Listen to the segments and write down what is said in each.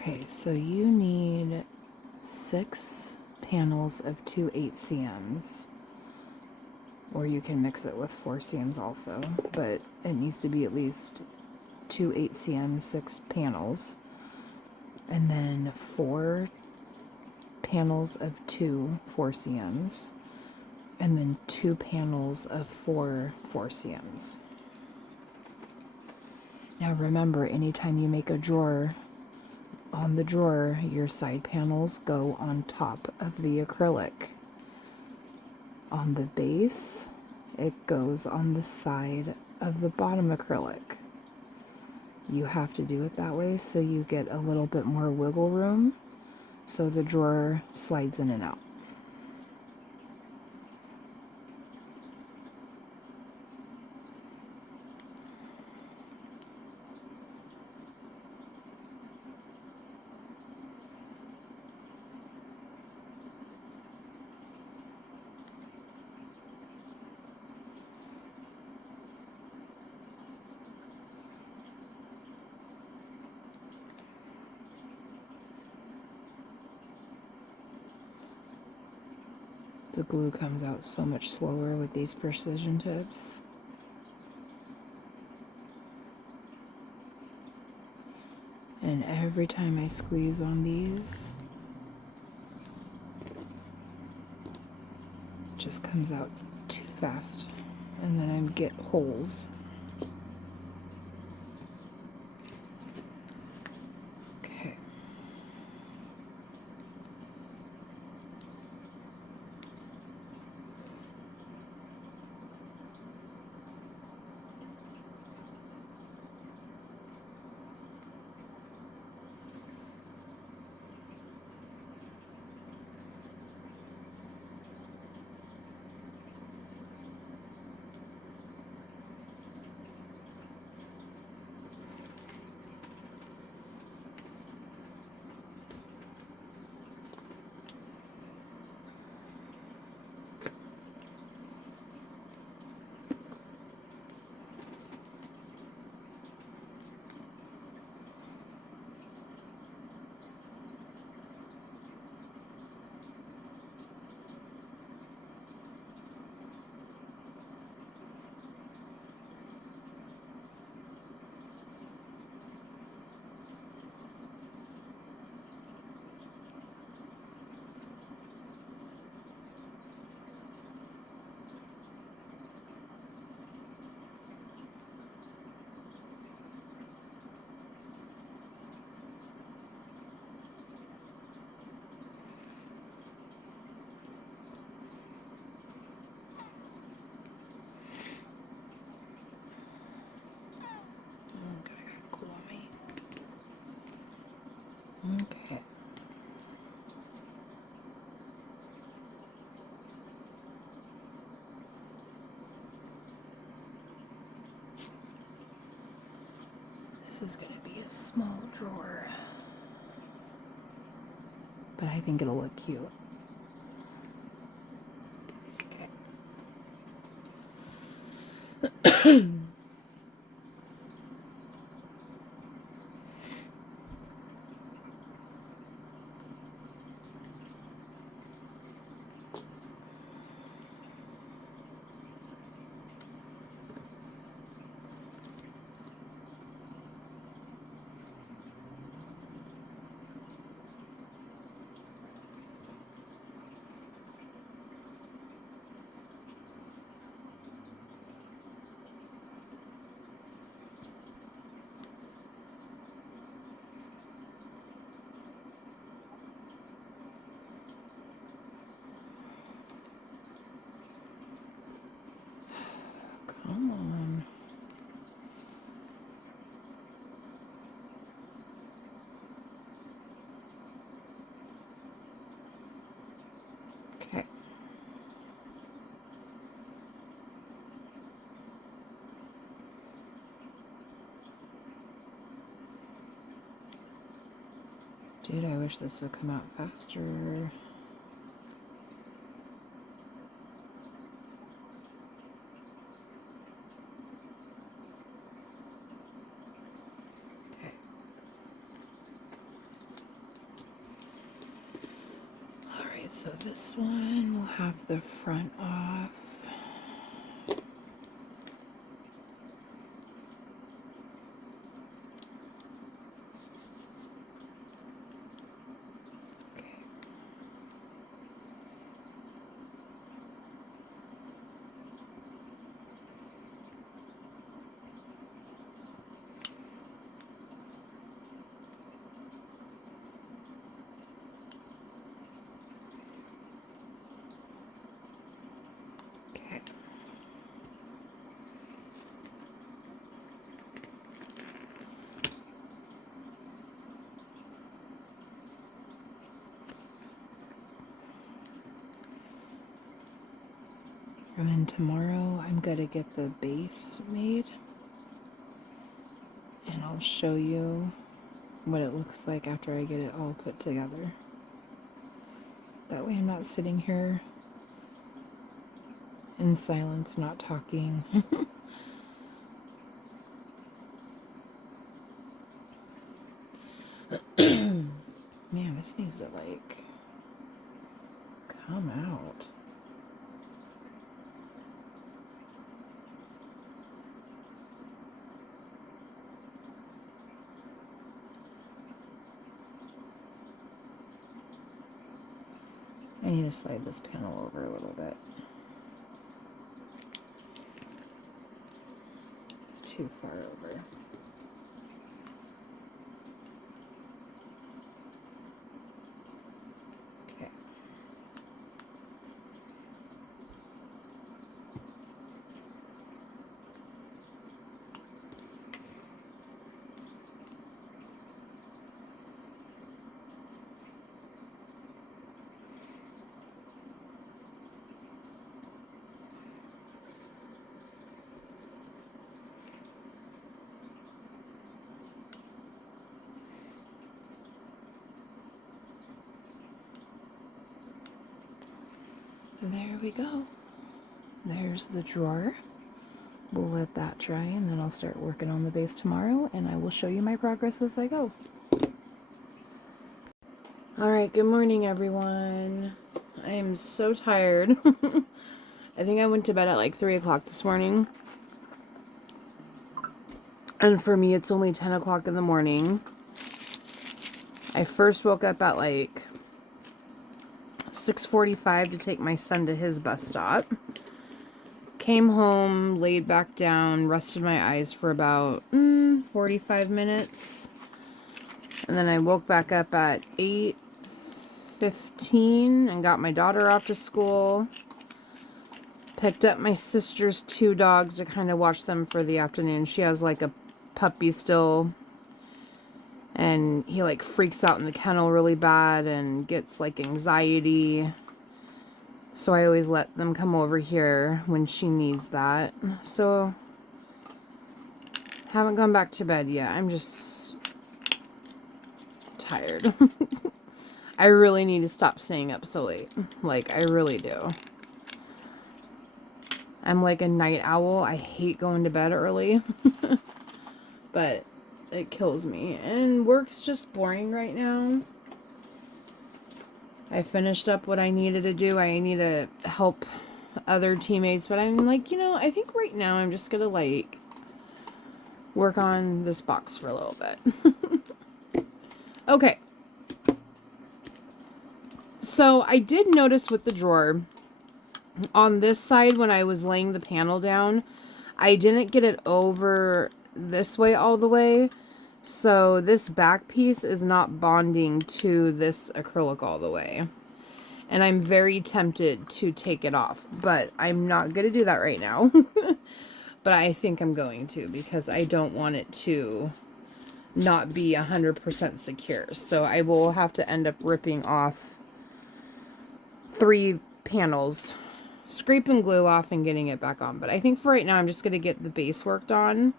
Okay, so you need 6 panels of 2 8cms, or you can mix it with 4cms also, but it needs to be at least 2 8cm 6 panels, and then 4 panels of 2 4cms, and then 2 panels of 4 4cms. Now remember, anytime you make a drawer, on the drawer, your side panels go on top of the acrylic. On the base, it goes on the side of the bottom acrylic. You have to do it that way so you get a little bit more wiggle room so the drawer slides in and out. The glue comes out so much slower with these precision tips. And every time I squeeze on these, it just comes out too fast. And then I get holes. Okay. Okay. This is going to be a small drawer, but I think it'll look cute. Okay. Come on. Okay. Dude, I wish this would come out faster. so this one will have the front off. And then tomorrow I'm going to get the base made, and I'll show you what it looks like after I get it all put together. That way I'm not sitting here in silence, not talking. Man, this needs to like come out. I need to slide this panel over a little bit. It's too far over. Okay. There we go. There's the drawer. We'll let that dry and then I'll start working on the base tomorrow, and I will show you my progress as I go. Alright, good morning everyone. I am so tired. I think I went to bed at like 3 o'clock this morning. And for me it's only 10 o'clock in the morning. I first woke up at like 6:45 to take my son to his bus stop. Came home, laid back down, rested my eyes for about 45 minutes. And then I woke back up at 8:15 and got my daughter off to school. Picked up my sister's 2 dogs to kind of watch them for the afternoon. She has like a puppy still. And he like freaks out in the kennel really bad and gets like anxiety. So I always let them come over here when she needs that. So haven't gone back to bed yet. I'm just tired. I really need to stop staying up so late. Like I really do. I'm like a night owl. I hate going to bed early. But it kills me. And work's just boring right now. I finished up what I needed to do. I need to help other teammates. But I'm like, you know, I think right now I'm just going to like work on this box for a little bit. Okay. So I did notice with the drawer on this side when I was laying the panel down, I didn't get it over this way all the way, so this back piece is not bonding to this acrylic all the way, and I'm very tempted to take it off, but I'm not gonna do that right now. But I think I'm going to, because I don't want it to not be 100% secure. So I will have to end up ripping off 3 panels, scrape and glue off and getting it back on. But I think for right now I'm just gonna get the base worked on.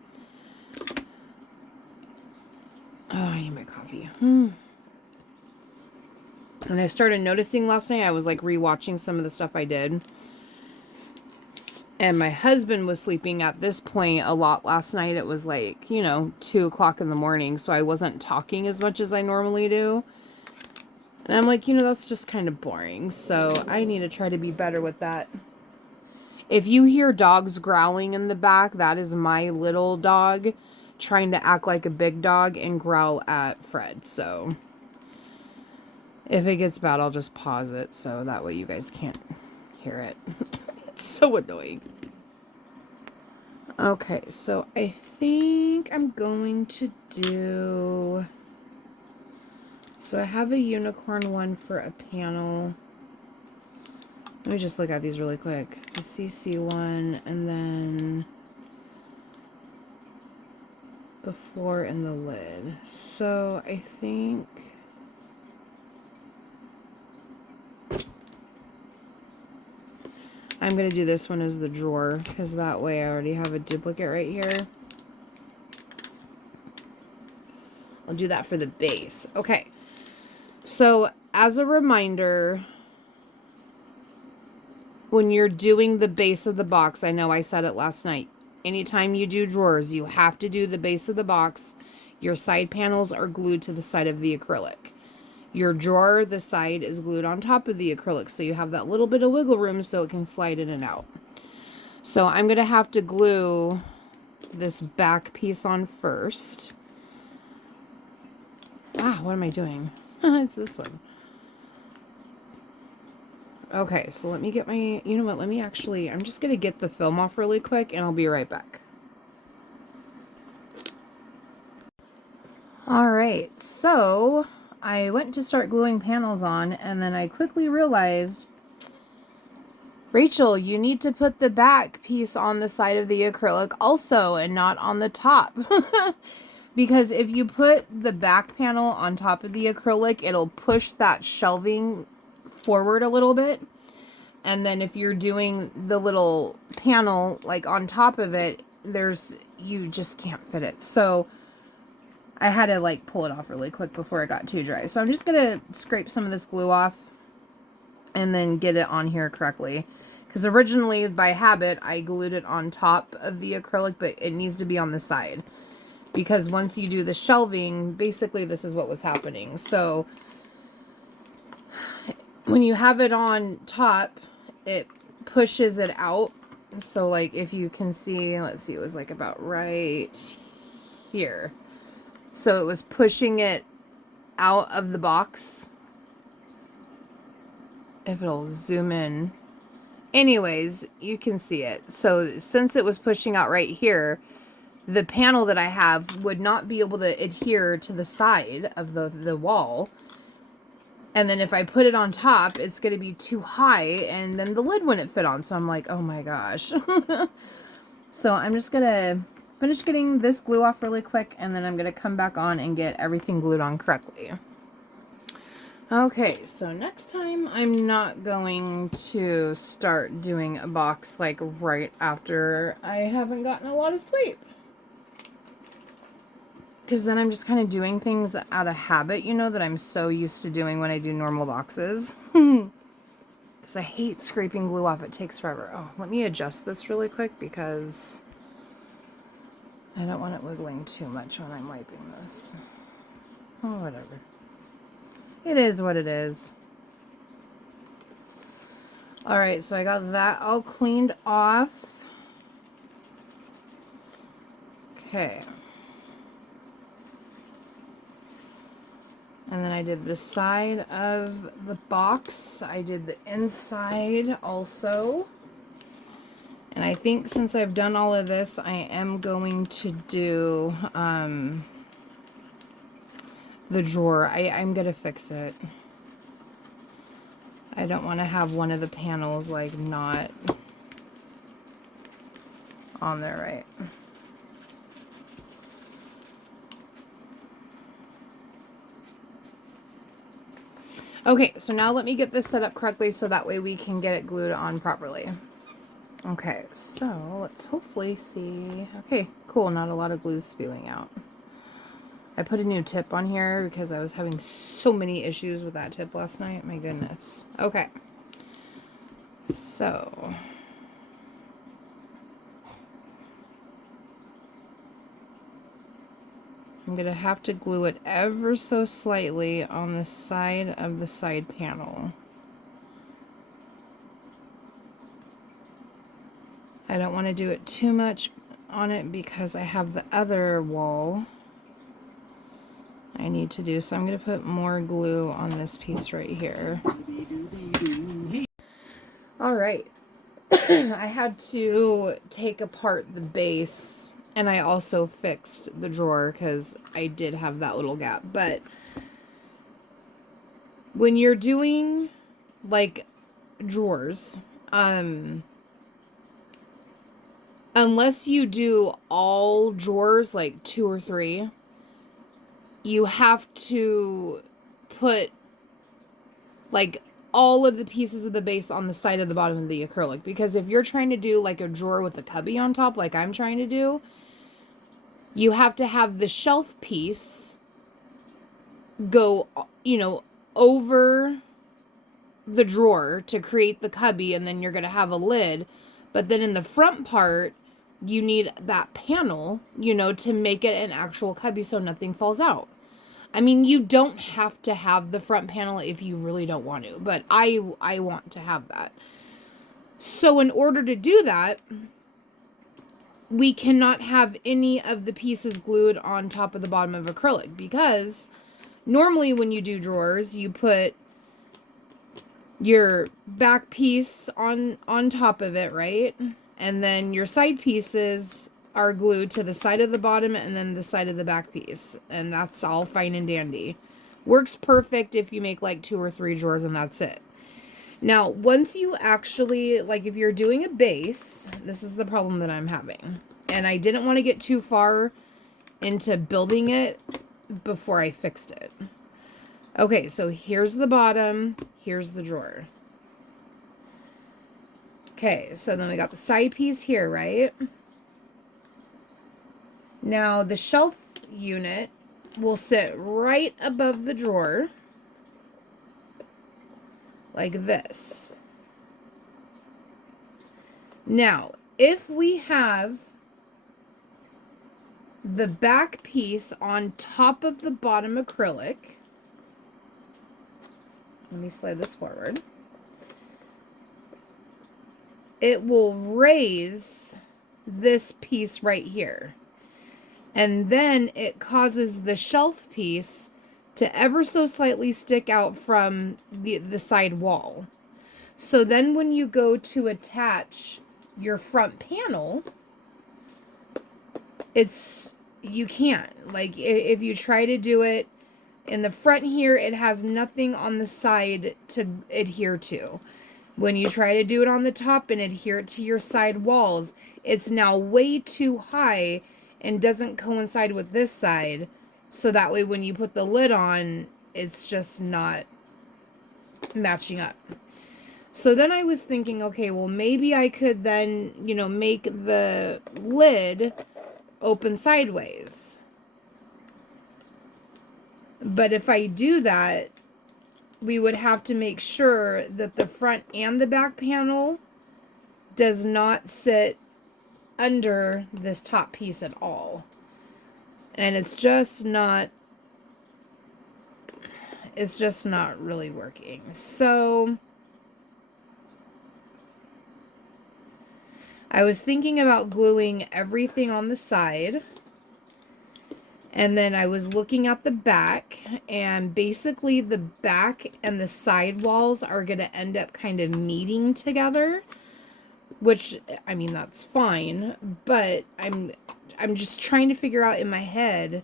Oh, I need my coffee. And I started noticing last night, I was like rewatching some of the stuff I did. And my husband was sleeping at this point a lot last night. It was like, you know, 2 o'clock in the morning. So I wasn't talking as much as I normally do. And I'm like, you know, that's just kind of boring. So I need to try to be better with that. If you hear dogs growling in the back, that is my little dog trying to act like a big dog and growl at Fred. So if it gets bad, I'll just pause it so that way you guys can't hear it. It's so annoying. Okay, so I think I'm going to do... So I have a unicorn one for a panel. Let me just look at these really quick. The CC one, and then the floor and the lid. So I think... I'm going to do this one as the drawer, because that way I already have a duplicate right here. I'll do that for the base. Okay. So, as a reminder, when you're doing the base of the box, I know I said it last night, anytime you do drawers, you have to do the base of the box. Your side panels are glued to the side of the acrylic. Your drawer, the side is glued on top of the acrylic, so you have that little bit of wiggle room so it can slide in and out. So I'm going to have to glue this back piece on first. What am I doing? It's this one. Okay, so let me get my, you know what, let me actually, I'm just going to get the film off really quick and I'll be right back. Alright, so I went to start gluing panels on and then I quickly realized, Rachel, you need to put the back piece on the side of the acrylic also and not on the top. Because if you put the back panel on top of the acrylic, it'll push that shelving forward a little bit. And then if you're doing the little panel like on top of it, you just can't fit it. So I had to like pull it off really quick before it got too dry. So I'm just going to scrape some of this glue off and then get it on here correctly. Because originally, by habit, I glued it on top of the acrylic, but it needs to be on the side. Because once you do the shelving, basically this is what was happening. So when you have it on top, it pushes it out. So like if you can see, let's see, it was like about right here. So it was pushing it out of the box. If it'll zoom in. Anyways, you can see it. So since it was pushing out right here, the panel that I have would not be able to adhere to the side of the wall. And then if I put it on top, it's going to be too high and then the lid wouldn't fit on. So I'm like, oh my gosh. So I'm just going to finish getting this glue off really quick and then I'm going to come back on and get everything glued on correctly. Okay, so next time I'm not going to start doing a box like right after I haven't gotten a lot of sleep. Because then I'm just kind of doing things out of habit, you know, that I'm so used to doing when I do normal boxes. Because I hate scraping glue off. It takes forever. Oh, let me adjust this really quick because I don't want it wiggling too much when I'm wiping this. Oh, whatever. It is what it is. Alright, so I got that all cleaned off. Okay. And then I did the side of the box. I did the inside also. And I think since I've done all of this, I am going to do the drawer. I'm going to fix it. I don't want to have one of the panels like not on there right. Okay, so now let me get this set up correctly so that way we can get it glued on properly. Okay, so let's hopefully see. Okay, cool, not a lot of glue spewing out. I put a new tip on here because I was having so many issues with that tip last night. My goodness. Okay. So. I'm going to have to glue it ever so slightly on the side of the side panel. I don't want to do it too much on it because I have the other wall I need to do. So I'm going to put more glue on this piece right here. All right. I had to take apart the base, and I also fixed the drawer because I did have that little gap. But when you're doing like drawers, unless you do all drawers, like 2 or 3, you have to put like all of the pieces of the base on the side of the bottom of the acrylic, because if you're trying to do like a drawer with a cubby on top like I'm trying to do, you have to have the shelf piece go, you know, over the drawer to create the cubby, and then you're going to have a lid. But then in the front part, you need that panel, you know, to make it an actual cubby so nothing falls out. I mean, you don't have to have the front panel if you really don't want to, but I want to have that. So in order to do that, we cannot have any of the pieces glued on top of the bottom of acrylic, because normally when you do drawers, you put your back piece on top of it, right? And then your side pieces are glued to the side of the bottom and then the side of the back piece. And that's all fine and dandy. Works perfect if you make like 2 or 3 drawers and that's it. Now, once you actually, like if you're doing a base, this is the problem that I'm having. And I didn't want to get too far into building it before I fixed it. Okay, so here's the bottom, here's the drawer. Okay, so then we got the side piece here, right? Now, the shelf unit will sit right above the drawer, like this. Now, if we have the back piece on top of the bottom acrylic, let me slide this forward, it will raise this piece right here. And then it causes the shelf piece to ever so slightly stick out from the side wall. So then when you go to attach your front panel, you can't. Like if you try to do it in the front here, it has nothing on the side to adhere to. When you try to do it on the top and adhere it to your side walls, it's now way too high and doesn't coincide with this side. So that way when you put the lid on, it's just not matching up. So then I was thinking, okay, well maybe I could then, you know, make the lid open sideways. But if I do that, we would have to make sure that the front and the back panel does not sit under this top piece at all. And it's just not really working. So I was thinking about gluing everything on the side. And then I was looking at the back, and basically the back and the side walls are going to end up kind of meeting together, which, I mean, that's fine, but I'm just trying to figure out in my head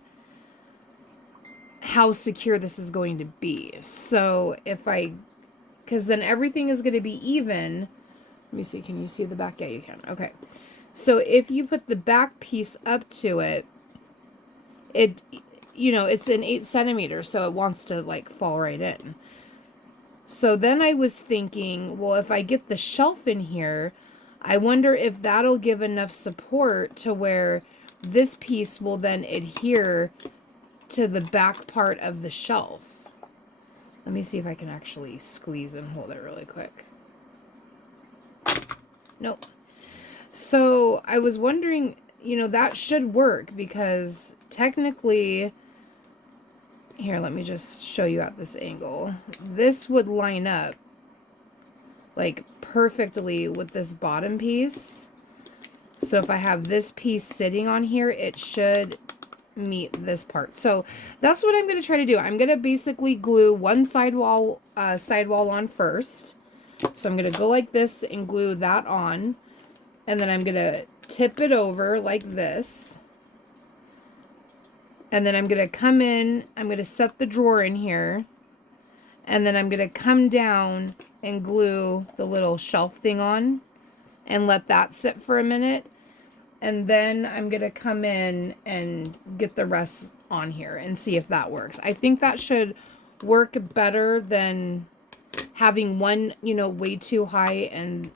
how secure this is going to be. So because then everything is going to be even. Let me see, can you see the back? Yeah, you can. Okay. So if you put the back piece up to it, you know, it's an 8 centimeters, so it wants to like fall right in. So then I was thinking, well, if I get the shelf in here, I wonder if that'll give enough support to where this piece will then adhere to the back part of the shelf. Let me see if I can actually squeeze and hold it really quick. Nope. So I was wondering, you know, that should work because technically, here, let me just show you at this angle. This would line up like perfectly with this bottom piece. So if I have this piece sitting on here, it should meet this part. So that's what I'm going to try to do. I'm going to basically glue one sidewall on first. So I'm going to go like this and glue that on. And then I'm going to tip it over like this. And then I'm going to come in, I'm going to set the drawer in here. And then I'm going to come down and glue the little shelf thing on and let that sit for a minute. And then I'm going to come in and get the rest on here and see if that works. I think that should work better than having one, you know, way too high and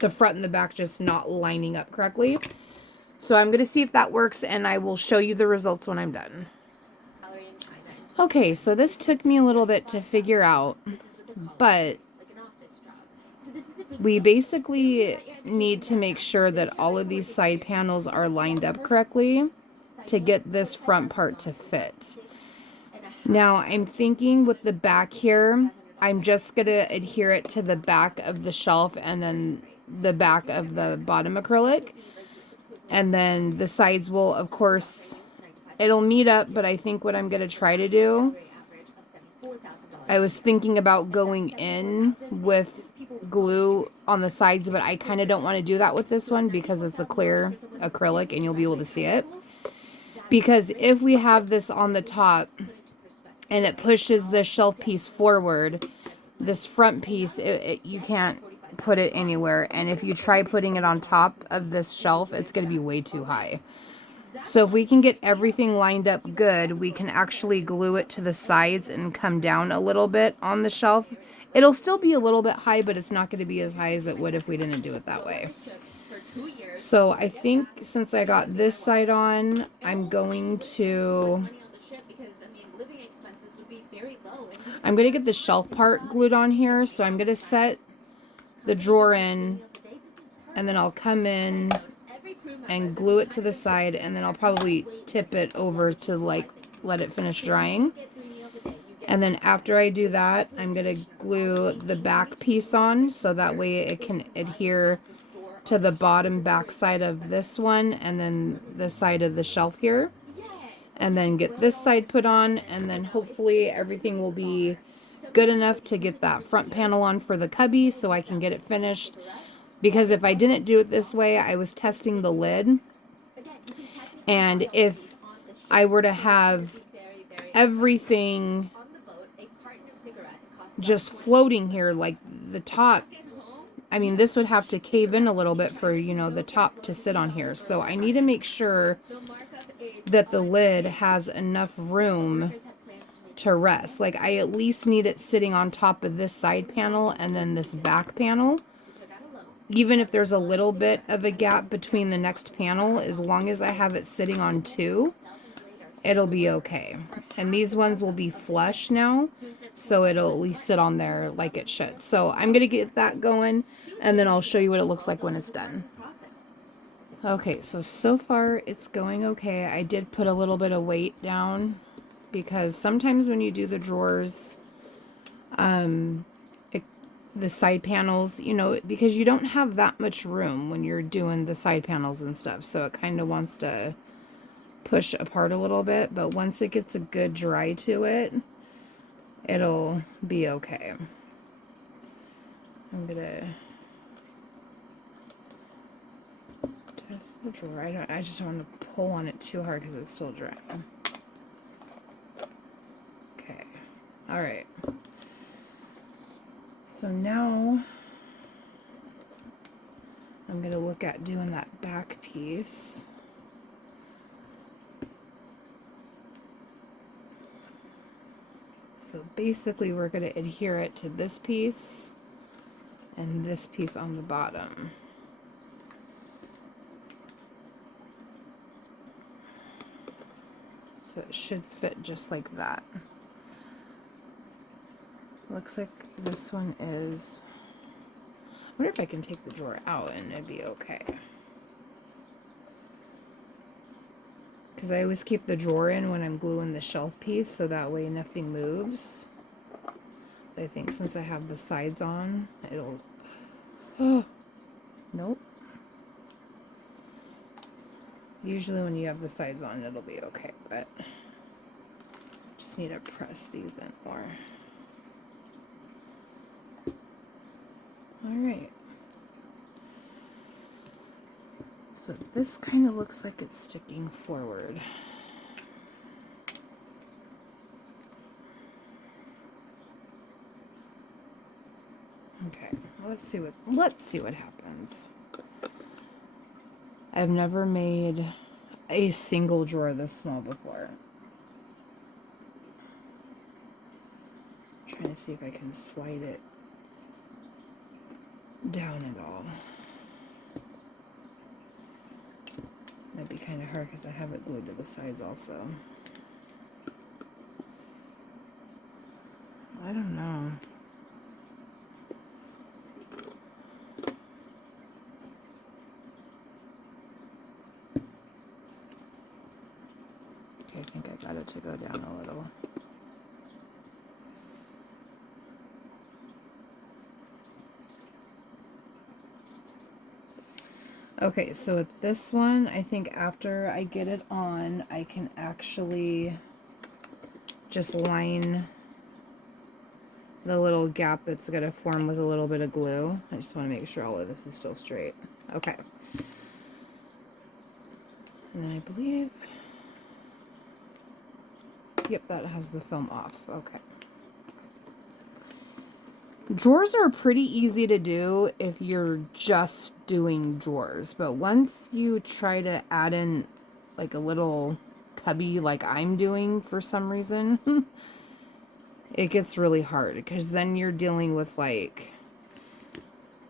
the front and the back just not lining up correctly. So I'm going to see if that works, and I will show you the results when I'm done. Okay, so this took me a little bit to figure out, but we basically need to make sure that all of these side panels are lined up correctly to get this front part to fit. Now I'm thinking with the back here, I'm just going to adhere it to the back of the shelf and then the back of the bottom acrylic. And then the sides will, of course, it'll meet up, but I think what I'm going to try to do, I was thinking about going in with glue on the sides, but I kind of don't want to do that with this one because it's a clear acrylic and you'll be able to see it. Because if we have this on the top and it pushes the shelf piece forward, this front piece, you can't put it anywhere. And if you try putting it on top of this shelf, it's going to be way too high. So if we can get everything lined up good, we can actually glue it to the sides and come down a little bit on the shelf. It'll still be a little bit high, but it's not going to be as high as it would if we didn't do it that way. So I think since I got this side on, I'm going to get the shelf part glued on here. So I'm going to set the drawer in, and then I'll come in and glue it to the side, and then I'll probably tip it over to like let it finish drying. And then after I do that, I'm going to glue the back piece on so that way it can adhere to the bottom back side of this one and then the side of the shelf here. And then get this side put on, and then hopefully everything will be good enough to get that front panel on for the cubby so I can get it finished. Because if I didn't do it this way, I was testing the lid, and if I were to have everything just floating here, like the top, I mean, this would have to cave in a little bit for, you know, the top to sit on here. So I need to make sure that the lid has enough room to rest. Like, I at least need it sitting on top of this side panel and then this back panel. Even if there's a little bit of a gap between the next panel, as long as I have it sitting on two, it'll be okay. And these ones will be flush now, so it'll at least sit on there like it should. So I'm going to get that going, and then I'll show you what it looks like when it's done. Okay, so far it's going okay. I did put a little bit of weight down because sometimes when you do the drawers, the side panels, you know, because you don't have that much room when you're doing the side panels and stuff, so it kind of wants to push apart a little bit, but once it gets a good dry to it, it'll be okay. I'm gonna test the drawer. I just don't want to pull on it too hard because it's still dry. Okay, all right. So now I'm going to look at doing that back piece. So basically we're going to adhere it to this piece and this piece on the bottom. So it should fit just like that. Looks like this one is, I wonder if I can take the drawer out and it'd be okay. Because I always keep the drawer in when I'm gluing the shelf piece, so that way nothing moves. I think since I have the sides on, it'll... Oh, nope. Usually when you have the sides on, it'll be okay, but just need to press these in more. All right. So this kind of looks like it's sticking forward. Okay, let's see what happens. I've never made a single drawer this small before. I'm trying to see if I can slide it down at all. Might be kind of hard because I have it glued to the sides also. I don't know. Okay, I think I got it to go down a little. Okay, so with this one, I think after I get it on, I can actually just line the little gap that's going to form with a little bit of glue. I just want to make sure all of this is still straight. Okay. And then I believe... Yep, that has the film off. Okay. Drawers are pretty easy to do if you're just doing drawers, but once you try to add in like a little cubby like I'm doing for some reason, it gets really hard because then you're dealing with like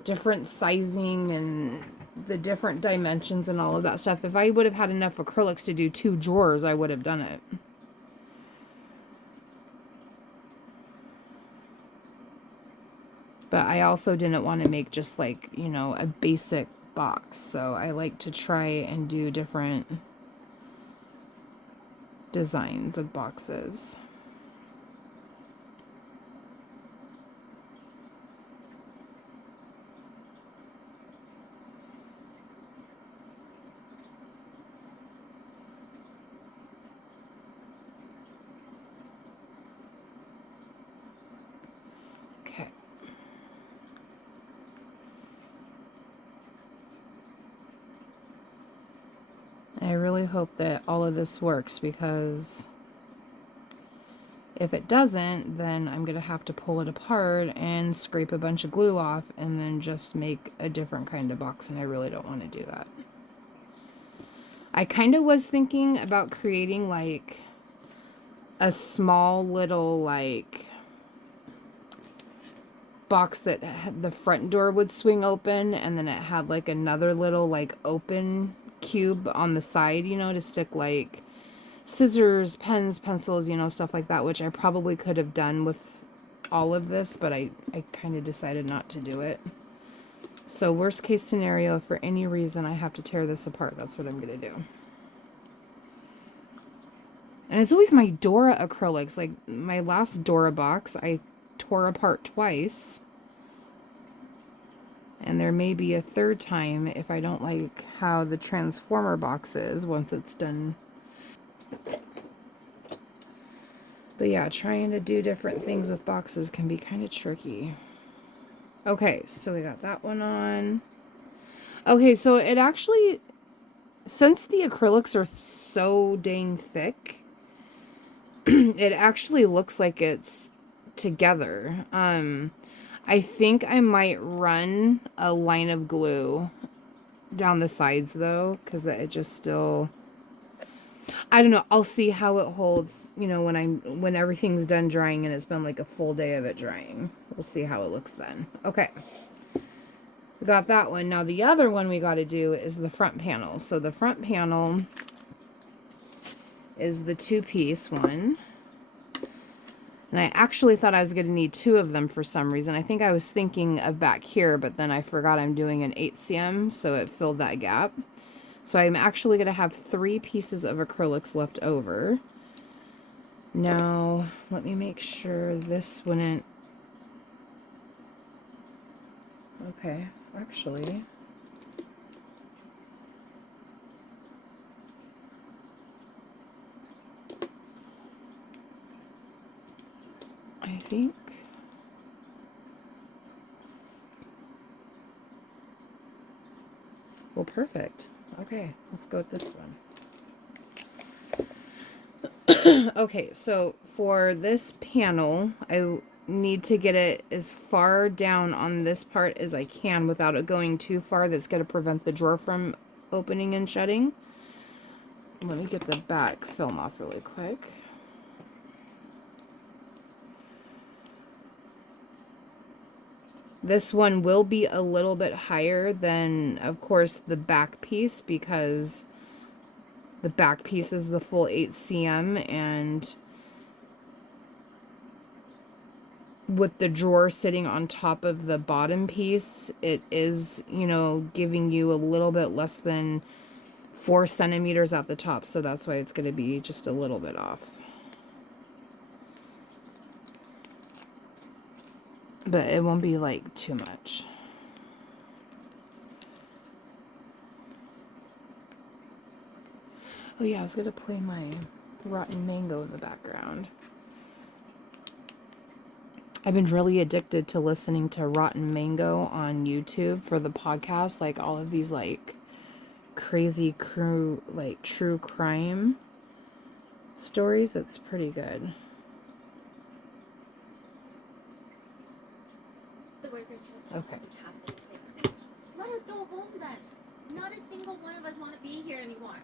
different sizing and the different dimensions and all of that stuff. If I would have had enough acrylics to do 2 drawers, I would have done it. But I also didn't want to make just like, you know, a basic box. So I like to try and do different designs of boxes. Okay. I really hope that all of this works, because if it doesn't, then I'm going to have to pull it apart and scrape a bunch of glue off and then just make a different kind of box, and I really don't want to do that. I kind of was thinking about creating like a small little like box that the front door would swing open, and then it had like another little like open cube on the side, you know, to stick like scissors, pens, pencils, you know, stuff like that, which I probably could have done with all of this, but I kind of decided not to do it. So worst case scenario, if for any reason I have to tear this apart, that's what I'm going to do. And it's always my Dora acrylics. Like my last Dora box, I tore apart twice. And there may be a third time if I don't like how the transformer box is once it's done. But yeah, trying to do different things with boxes can be kind of tricky. Okay, so we got that one on. Okay, so it actually, since the acrylics are so dang thick, it actually looks like it's together. I think I might run a line of glue down the sides though, because it just still, I don't know, I'll see how it holds, you know, when everything's done drying and it's been like a full day of it drying. We'll see how it looks then. Okay. We got that one. Now the other one we got to do is the front panel. So the front panel is the 2-piece one. And I actually thought I was going to need 2 of them for some reason. I think I was thinking of back here, but then I forgot I'm doing an 8 cm, so it filled that gap. So I'm actually going to have 3 pieces of acrylics left over. Now, let me make sure this wouldn't... Okay, actually... I think... Well, perfect. Okay, let's go with this one. Okay, so for this panel, I need to get it as far down on this part as I can without it going too far. That's going to prevent the drawer from opening and shutting. Let me get the back film off really quick. This one will be a little bit higher than, of course, the back piece, because the back piece is the full 8 cm, and with the drawer sitting on top of the bottom piece, it is, you know, giving you a little bit less than 4 centimeters at the top, so that's why it's going to be just a little bit off. But it won't be like too much. Oh yeah, I was gonna play my rotten mango in the background. I've been really addicted to listening to Rotten Mango on YouTube for the podcast, like all of these like crazy crew, like true crime stories. It's pretty good. Okay. Let us go home then. Not a single one of us want to be here anymore.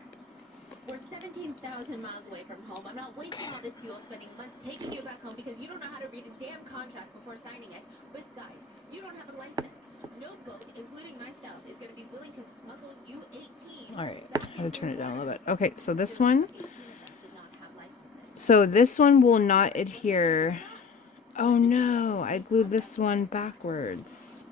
We're 17,000 miles away from home. I'm not wasting all this fuel spending months taking you back home because you don't know how to read a damn contract before signing it. Besides, you don't have a license. No boat, including myself, is going to be willing to smuggle you 18. All right, I had to turn it down a little bit. Okay, so this one. So this one will not adhere. Oh no, I glued this one backwards.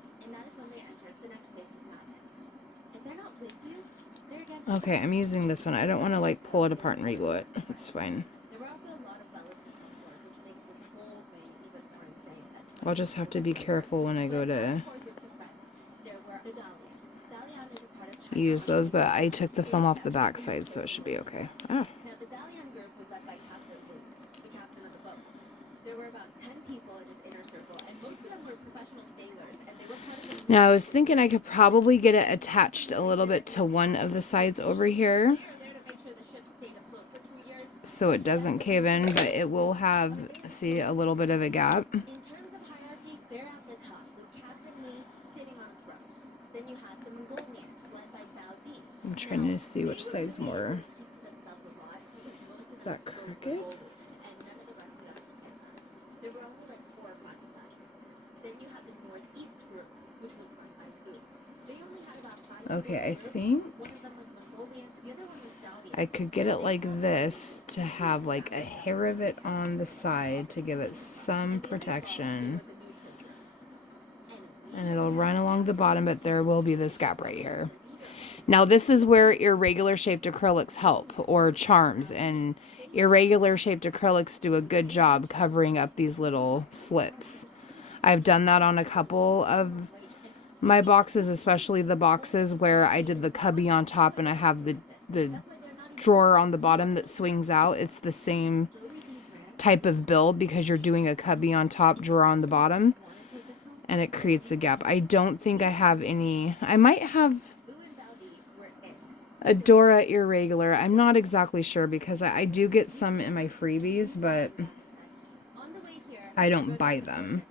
Okay, I'm using this one. I don't want to like pull it apart and reglue it. It's fine. I'll just have to be careful when I go to use those, but I took the film off the back side, so it should be okay. Oh. Now, I was thinking I could probably get it attached a little bit to one of the sides over here so it doesn't cave in, but it will have, see, a little bit of a gap. I'm trying to see which side's more. Is that crooked? Okay, I think I could get it like this to have like a hair of it on the side to give it some protection. And it'll run along the bottom, but there will be this gap right here. Now this is where irregular shaped acrylics help, or charms, and irregular shaped acrylics do a good job covering up these little slits. I've done that on a couple of my boxes, especially the boxes where I did the cubby on top and I have the drawer on the bottom that swings out. It's the same type of build because you're doing a cubby on top, drawer on the bottom, and it creates a gap. I don't think I have any. I might have a Dora irregular. I'm not exactly sure because I do get some in my freebies, but I don't buy them.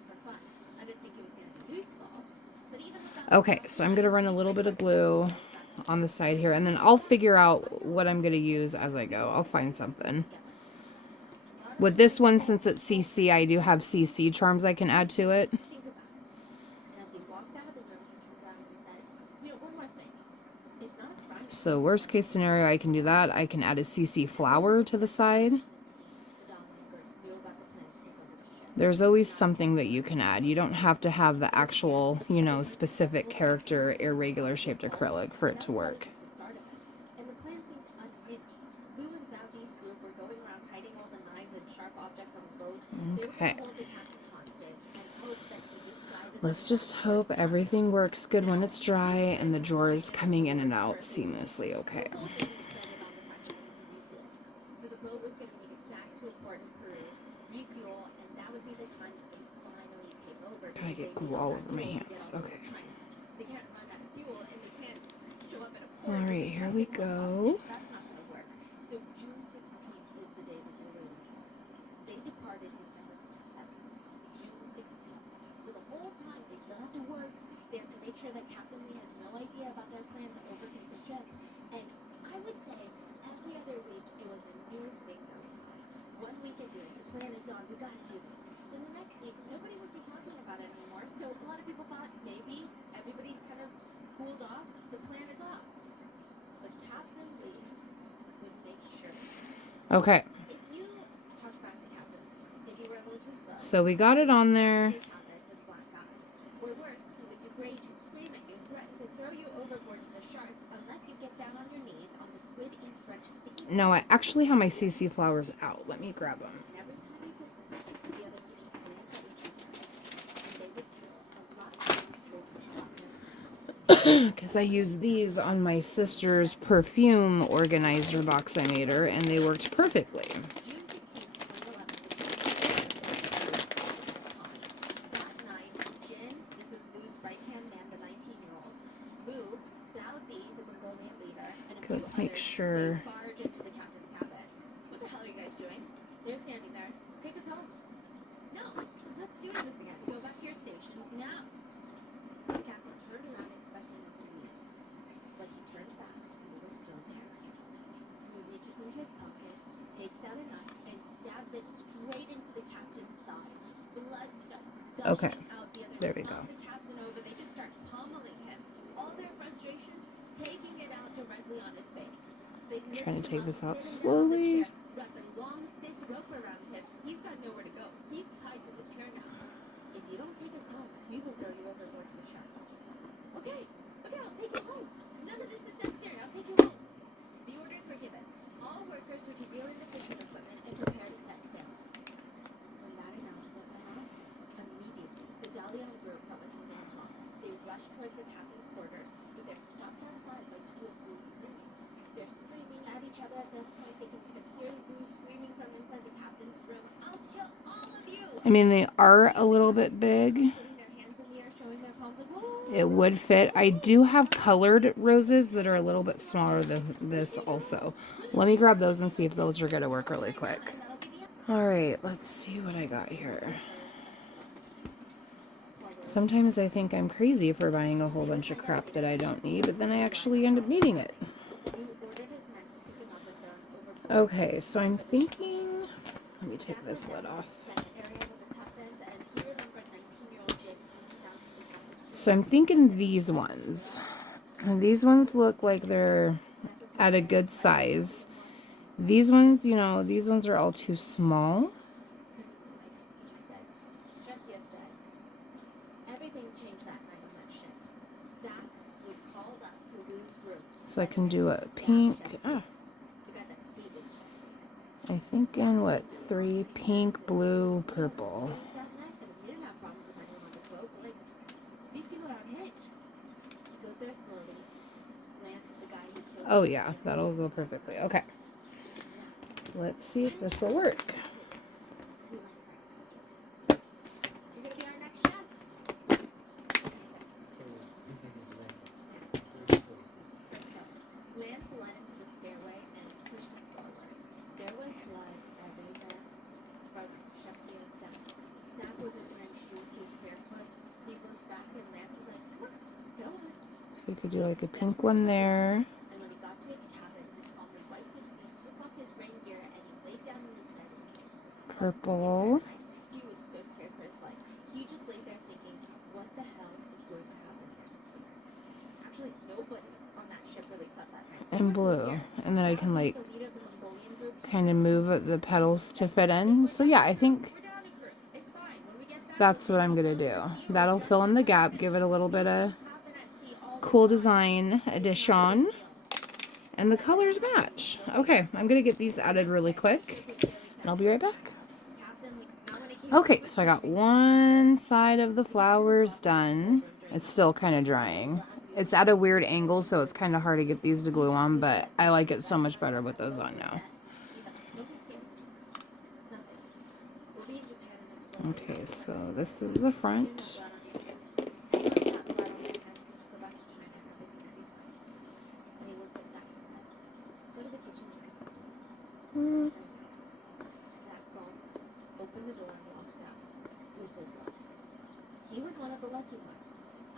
Okay, so I'm going to run a little bit of glue on the side here, and then I'll figure out what I'm going to use as I go. I'll find something. With this one, since it's CC, I do have CC charms I can add to it. So worst case scenario, I can do that. I can add a CC flower to the side. There's always something that you can add. You don't have to have the actual, you know, specific character irregular shaped acrylic for it to work. Okay. Let's just hope everything works good when it's dry and the drawer is coming in and out seamlessly. Okay. So the boat was going to make it back to a port in Peru, refuel, and that would be the time that they finally take over. Gotta get glue all over my hands. Okay. They can't run out of fuel and they can't show up at a port. All right, here we go. That's not going to work. So June 16th is the day that they're leaving. They departed December 7th. June 16th. So the whole time they still have to work. They have to make sure that Captain Lee has no idea about their plan to overtake the ship. And I would say every other week it was a new thing going on. 1 week it was the plan is on, we gotta do this. Then the next week nobody would be talking about it anymore. So a lot of people thought maybe everybody's kind of cooled off, the plan is off. But Captain Lee would make sure. Okay. If you talk back to Captain, if you were a little too slow. So we got it on there. Or worse, he would degrade you, scream at you, threaten to throw you overboard to the sharks unless you get down on your knees on the squid ink drenched sticky. No, I actually have my CC flowers out. Let me grab them. Every time he did this, the others would just glance at each other, and they would feel a lot more sure. Because I used these on my sister's perfume organizer box I made her, and they worked perfectly. June 16th, 2011, that night, Jin, this is Boo's right-hand man, the 19-year-old, Boo, Baozi, the Mongolian leader, and a few Let's make others, sure. they barge into the captain's cabin. What the hell are you guys doing? They're standing there. Take us home. No, not doing this again. Go back to your stations now. The captain turned around expecting them to leave. But he turned back and they were still there. He reaches into his pocket, takes out a knife, and stabs it straight into the captain's thigh. Blood starts Okay. gushing out the other. There we go. The captain over, they just start pummeling him. All their frustration, taking it out directly on his face. They Trying to lift him take up, this out sit him down on the slowly. chair, wrap a long, thick rope around him. He's got nowhere to go. He's tied to this chair now. If you don't take us home, we will throw you overboard to the sharks. Okay, I'll take you home. None of this is necessary. I'll take you home. The orders were given. All workers were to reel in the fishing equipment and prepare to set sail. When that announcement went off, immediately the Dalian group felt like something was wrong. They rushed towards the captain's quarters, but they're stopped outside by two of Boo's minions. They're screaming at each other at this point. They can even hear Boo screaming from inside the captain's room. I'll kill all of you! I mean, they are a little bit big. Putting their hands in the air, showing their palms like, whoa! It would fit. I do have colored roses that are a little bit smaller than this also. Let me grab those and see if those are going to work really quick. All right, let's see what I got here. Sometimes I think I'm crazy for buying a whole bunch of crap that I don't need, but then I actually end up needing it. Okay, so I'm thinking, let me take this lid off. So I'm thinking these ones. And these ones look like they're at a good size. These ones, you know, these ones are all too small. So I can do a pink. I think in what, 3 pink, blue, purple. Oh yeah, that'll go perfectly. Okay. Let's see if this will work. Lance led him to the stairway and pushed him forward. There was blood everywhere from Shaxia's death. Zach wasn't wearing shoes, he was barefoot. He looked back and Lance was like, come on, go on. So we could do like a pink one there. And when he got to his cabin, he calmly wiped his feet, took off his rain gear, and he laid down in his bed. Purple. He was so scared for his life. He just lay there thinking, what the hell is going to happen next here? Actually, nobody on that ship really slept that night. And blue. And then I can like kind of move the petals to fit in. So yeah, I think that's what I'm going to do. That'll fill in the gap, give it a little bit of cool design addition. And the colors match. Okay, I'm going to get these added really quick. And I'll be right back. Okay, so I got one side of the flowers done. It's still kind of drying. It's at a weird angle, so it's kind of hard to get these to glue on, but I like it so much better with those on now. Okay, so this is the front. Opened the door and walked out with his life. He was one of the lucky ones.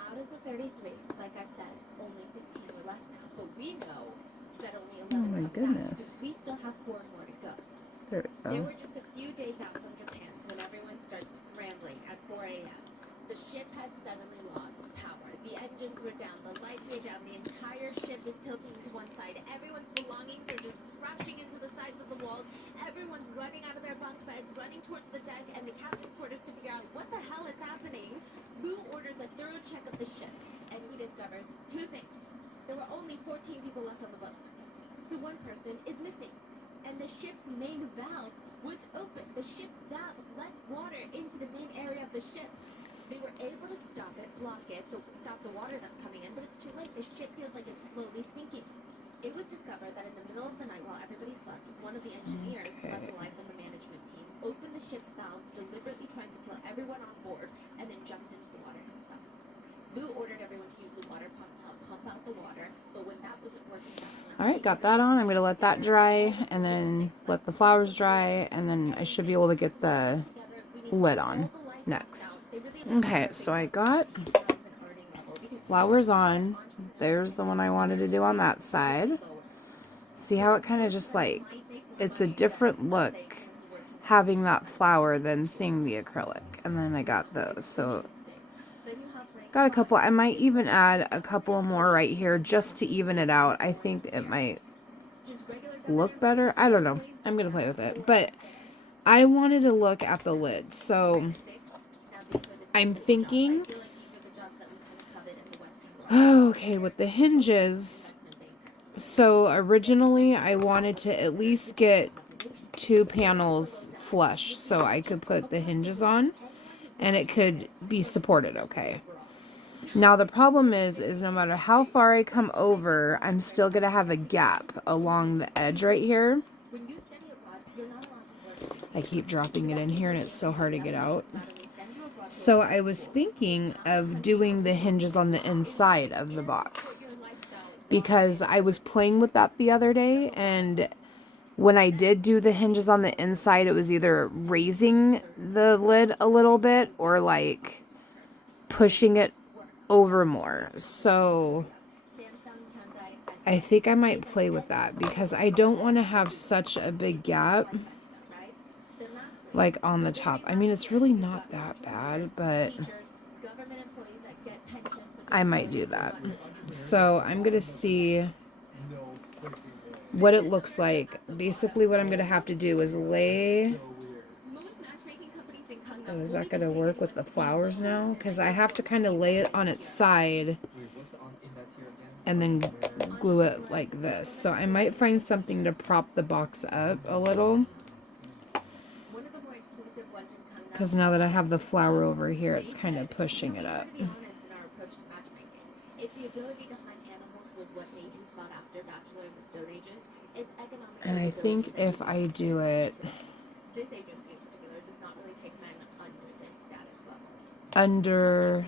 Out of the 33, like I said, only 15 were left now. But we know that only 11 come back, so we still have 4 more to go. They were just a few days out from Japan when everyone started scrambling at 4 a.m. The ship had suddenly lost power. The engines were down, the lights were down, the entire ship is tilting to one side. Everyone's belongings are just crashing into the sides of the walls. Everyone's running out of their bunk beds, running towards the deck and the captain's quarters to figure out what the hell is happening. Lou orders a thorough check of the ship, and he discovers 2 things. There were only 14 people left on the boat. So one person is missing. And the ship's main valve was open. The ship's valve lets water into the main area of the ship. They were able to stop it, block it, stop the water that's coming in, but it's too late. The ship feels like it's slowly sinking. It was discovered that in the middle of the night while everybody slept, one of the engineers left alive from the management team, opened the ship's valves, deliberately trying to kill everyone on board, and then jumped into the water himself. Lou ordered everyone to use the water pump to help pump out the water, but when that wasn't working fast enough... All right, got that on. I'm going to let that dry and then let the flowers dry, and then I should be able to get the lid on next. Okay, so I got flowers on. There's the one I wanted to do on that side. See how it kind of just like, it's a different look having that flower than seeing the acrylic. And then I got those. So got a couple. I might even add a couple more right here just to even it out. I think it might look better. I don't know. I'm going to play with it. But I wanted to look at the lid. So I'm thinking, okay, with the hinges, so originally I wanted to at least get 2 panels flush so I could put the hinges on and it could be supported okay. Now the problem is no matter how far I come over, I'm still going to have a gap along the edge right here. I keep dropping it in here and it's so hard to get out. So I was thinking of doing the hinges on the inside of the box because I was playing with that the other day, and when I did do the hinges on the inside, it was either raising the lid a little bit or like pushing it over more. So I think I might play with that because I don't want to have such a big gap like on the top. I mean, it's really not that bad, but I might do that. So I'm going to see what it looks like. Basically what I'm going to have to do is lay... Oh, is that going to work with the flowers now? Because I have to kind of lay it on its side and then glue it like this. So I might find something to prop the box up a little. Because now that I have the flower over here, it's kind of pushing it up. And I think if I do it under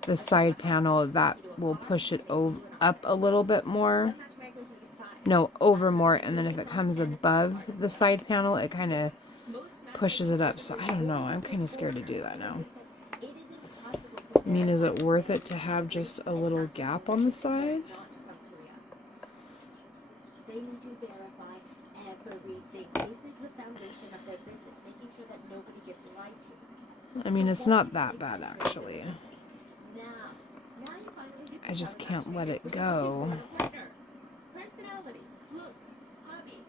the side panel, that will push it up a little bit more. No, over more. And then if it comes above the side panel, it kind of pushes it up. So I don't know. I'm kind of scared to do that now. I mean, is it worth it to have just a little gap on the side? They need to verify everything. This is the foundation of their business, making sure that nobody gets lied to. I mean, it's not that bad, actually. I just can't let it go. Personality, looks, hobbies.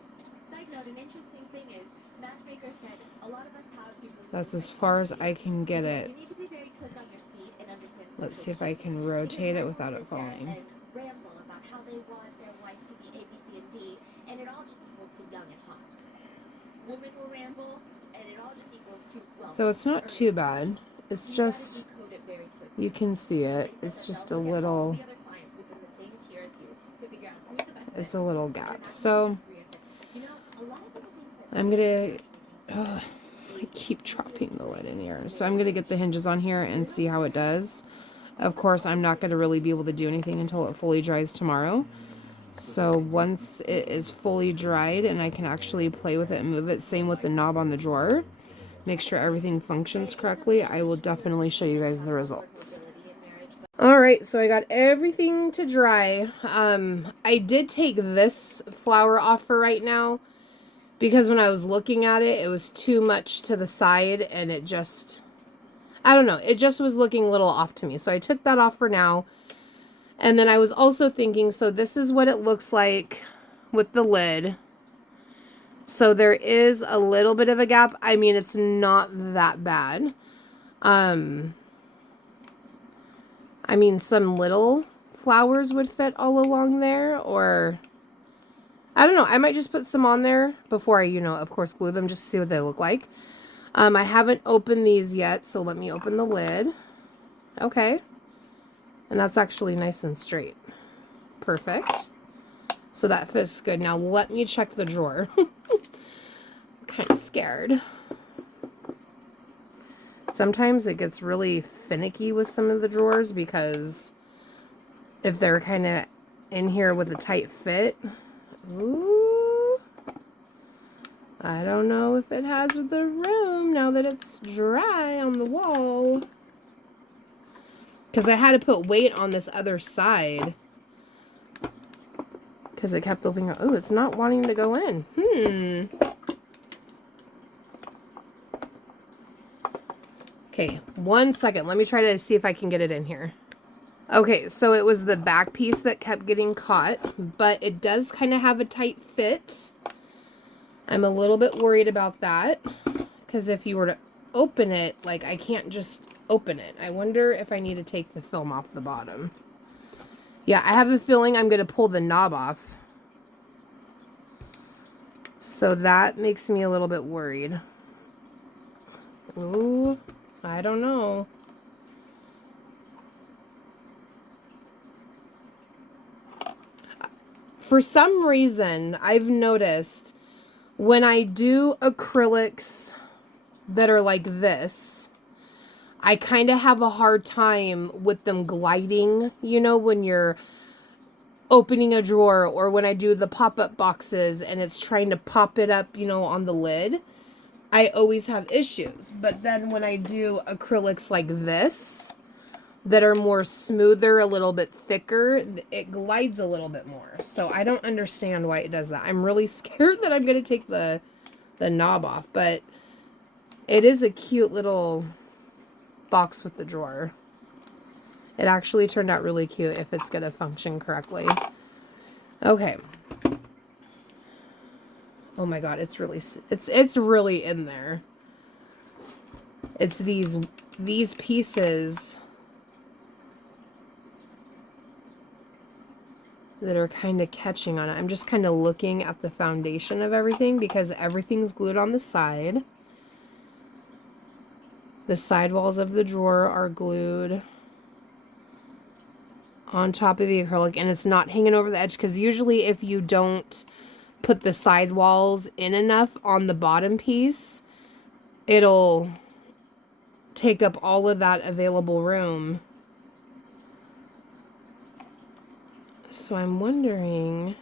Side note, an interesting thing is, Matchmaker said a lot of us have people... That's as far as I can get it. You need to be very quick on your feet and understand... Let's see if I can rotate it without it falling. And ramble about how they want their wife to be A, B, C, and D, and it all just equals to young and hot. woman will ramble, and it all just equals to, well, So it's not too bad. It's just, decode it very quickly. you can see it. It's just a little, The other clients within the same tier as you to figure out who's the best it's fit. a little gap. So You know, a lot of people think that I'm gonna, I keep dropping the lid in here. So I'm gonna get the hinges on here and see how it does. Of course, I'm not gonna really be able to do anything until it fully dries tomorrow. So once it is fully dried and I can actually play with it and move it, same with the knob on the drawer, make sure everything functions correctly, I will definitely show you guys the results. Alright, so I got everything to dry. I did take this flower off for right now because when I was looking at it, it was too much to the side and it just, I don't know, it just was looking a little off to me. So I took that off for now. And then I was also thinking, so this is what it looks like with the lid. So there is a little bit of a gap. I mean, it's not that bad. I mean, some little flowers would fit all along there, or I don't know. I might just put some on there before I, of course, glue them just to see what they look like. I haven't opened these yet, so let me open the lid. Okay. And that's actually nice and straight. Perfect. So that fits good. Now let me check the drawer. I'm kind of scared. Sometimes it gets really finicky with some of the drawers because if they're kind of in here with a tight fit, ooh, I don't know if it has the room now that it's dry on the wall. Because I had to put weight on this other side. Because it kept looking, oh, it's not wanting to go in. Okay, 1 second. Let me try to see if I can get it in here. Okay, so it was the back piece that kept getting caught, but it does kind of have a tight fit. I'm a little bit worried about that, because if you were to open it, like, I can't just open it. I wonder if I need to take the film off the bottom. Yeah, I have a feeling I'm going to pull the knob off. So that makes me a little bit worried. Ooh, I don't know. For some reason, I've noticed when I do acrylics that are like this, I kind of have a hard time with them gliding, when you're opening a drawer, or when I do the pop-up boxes and it's trying to pop it up, on the lid. I always have issues. But then when I do acrylics like this, that are more smoother, a little bit thicker, it glides a little bit more. So I don't understand why it does that. I'm really scared that I'm going to take the knob off, but it is a cute little box with the drawer. It actually turned out really cute if it's going to function correctly. Okay. Oh my god, it's really in there. It's these pieces that are kind of catching on it. I'm just kind of looking at the foundation of everything because everything's glued on the side. The sidewalls of the drawer are glued on top of the acrylic, and it's not hanging over the edge, because usually if you don't put the sidewalls in enough on the bottom piece, it'll take up all of that available room. So I'm wondering,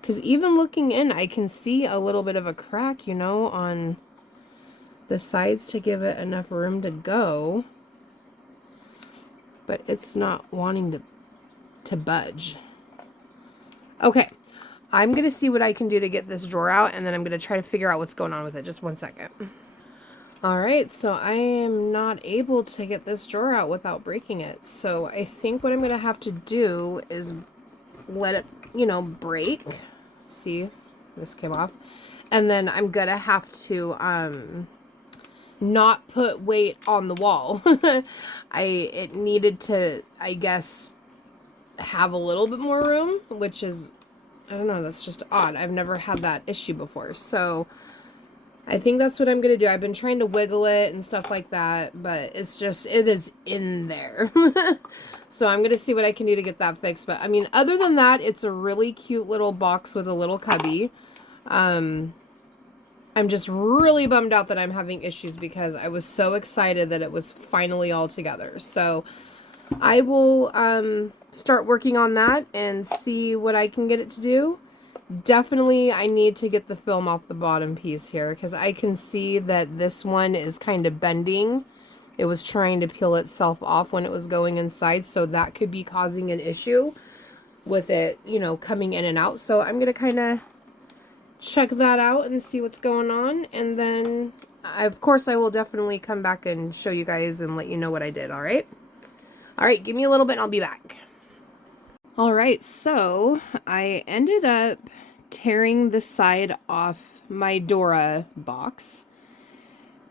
because even looking in, I can see a little bit of a crack, on the sides to give it enough room to go. But it's not wanting to budge. Okay, I'm going to see what I can do to get this drawer out, and then I'm going to try to figure out what's going on with it. Just 1 second. Alright, so I am not able to get this drawer out without breaking it. So I think what I'm going to have to do is let it, break. See, this came off. And then I'm going to have to not put weight on the wall. It needed to, I guess, have a little bit more room, which is, I don't know, that's just odd. I've never had that issue before. So I think that's what I'm going to do. I've been trying to wiggle it and stuff like that, but it's just, it is in there. So I'm going to see what I can do to get that fixed. But I mean, other than that, it's a really cute little box with a little cubby. I'm just really bummed out that I'm having issues because I was so excited that it was finally all together. So I will start working on that and see what I can get it to do. Definitely, I need to get the film off the bottom piece here because I can see that this one is kind of bending. It was trying to peel itself off when it was going inside, so that could be causing an issue with it, you know, coming in and out. So I'm going to kind of check that out and see what's going on, and then, of course, I will definitely come back and show you guys and let you know what I did, all right? All right, give me a little bit and I'll be back. All right, so I ended up tearing the side off my Dora box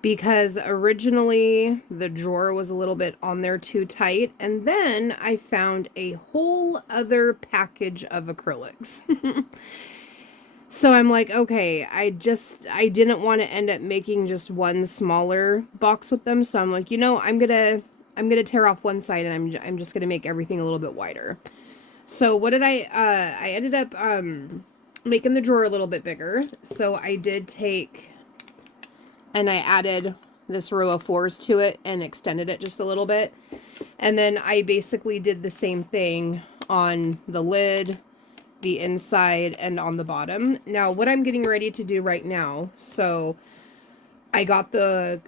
because originally the drawer was a little bit on there too tight, and then I found a whole other package of acrylics. So I'm like, okay, I didn't want to end up making just one smaller box with them, so I'm like, you know, I'm gonna tear off one side and I'm just gonna make everything a little bit wider. So what did I ended up making the drawer a little bit bigger. So I did take and I added this row of 4s to it and extended it just a little bit. And then I basically did the same thing on the lid, the inside, and on the bottom. Now what I'm getting ready to do right now, so I got the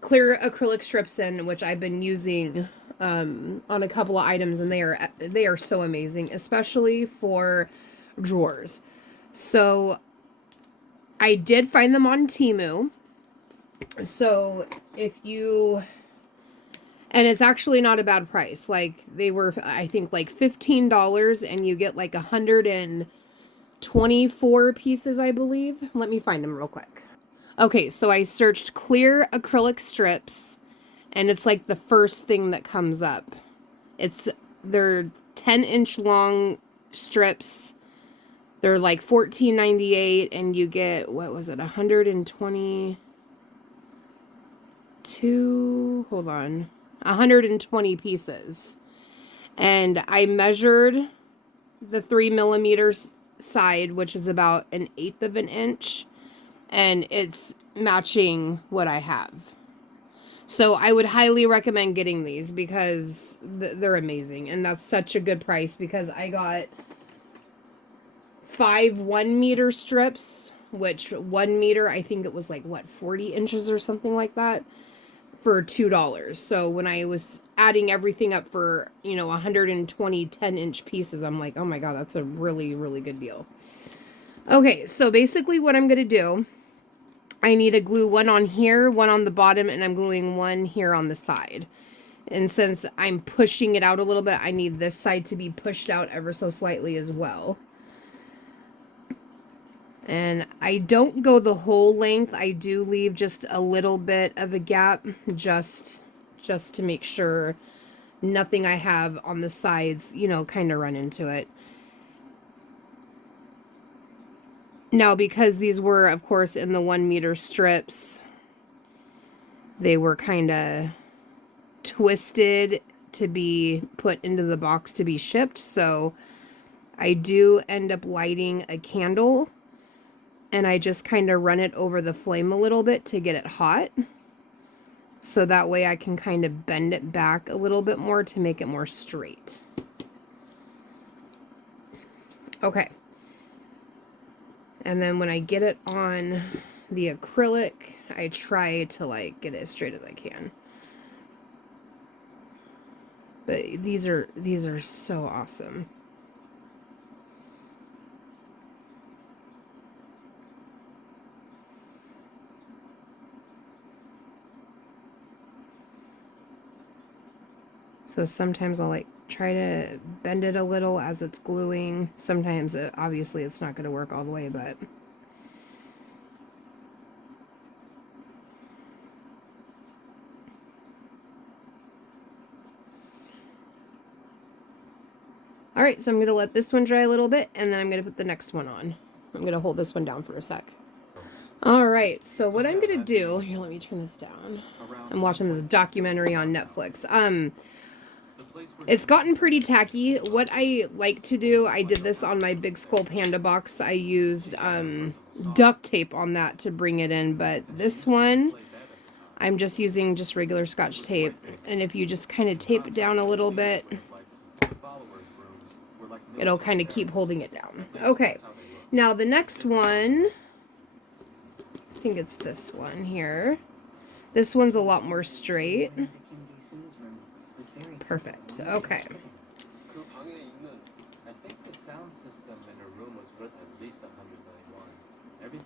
clear acrylic strips in, which I've been using on a couple of items, and they are so amazing, especially for drawers. So I did find them on Temu. So if you, and it's actually not a bad price. Like they were, I think like $15, and you get like 124 pieces, I believe. Let me find them real quick. Okay, so I searched clear acrylic strips, and it's like the first thing that comes up. They're 10-inch long strips. They're like $14.98, and you get, what was it, 120 pieces. And I measured the 3mm side, which is about 1/8 of an inch, and it's matching what I have. So I would highly recommend getting these because they're amazing, and that's such a good price because I got 5 1-meter strips, which 1 meter, I think it was like, what, 40 inches or something like that, for $2. So when I was adding everything up for, you know, 120 10-inch pieces, I'm like, oh my god, that's a really, really good deal. Okay, so basically what I'm going to do, I need to glue one on here, one on the bottom, and I'm gluing one here on the side. And since I'm pushing it out a little bit, I need this side to be pushed out ever so slightly as well. And I don't go the whole length. I do leave just a little bit of a gap just to make sure nothing I have on the sides, you know, kind of run into it. Now, because these were, of course, in the 1-meter strips, they were kind of twisted to be put into the box to be shipped. So I do end up lighting a candle, and I just kind of run it over the flame a little bit to get it hot. So that way I can kind of bend it back a little bit more to make it more straight. Okay. And then when I get it on the acrylic, I try to like get it as straight as I can. But these are so awesome. So sometimes I'll like try to bend it a little as it's gluing. Sometimes obviously it's not going to work all the way, but all right, so I'm going to let this one dry a little bit, and then I'm going to put the next one on. I'm going to hold this one down for a sec. All right, so what I'm gonna do here, let me turn this down. I'm watching this documentary on Netflix. It's gotten pretty tacky. What I like to do, I did this on my Big Skull Panda box. I used duct tape on that to bring it in, but this one, I'm just using just regular Scotch tape. And if you just kind of tape it down a little bit, it'll kind of keep holding it down. Okay, now the next one, I think it's this one here. This one's a lot more straight. Perfect. Okay.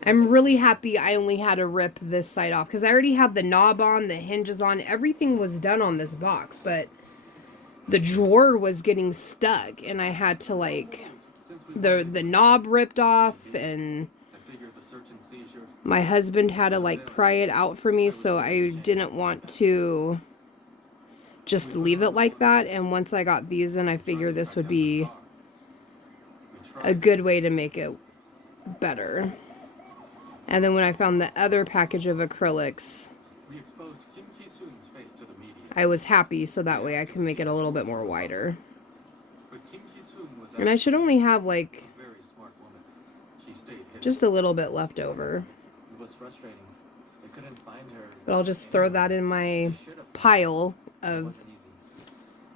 I'm really happy I only had to rip this side off because I already had the knob on, the hinges on, everything was done on this box, but the drawer was getting stuck and I had to like the knob ripped off, and my husband had to like pry it out for me, so I didn't want to just leave it like that. And once I got these in, I figured this would be a good way to make it better. And then when I found the other package of acrylics, I was happy, so that way I can make it a little bit more wider. And I should only have like just a little bit left over. But I'll just throw that in my pile of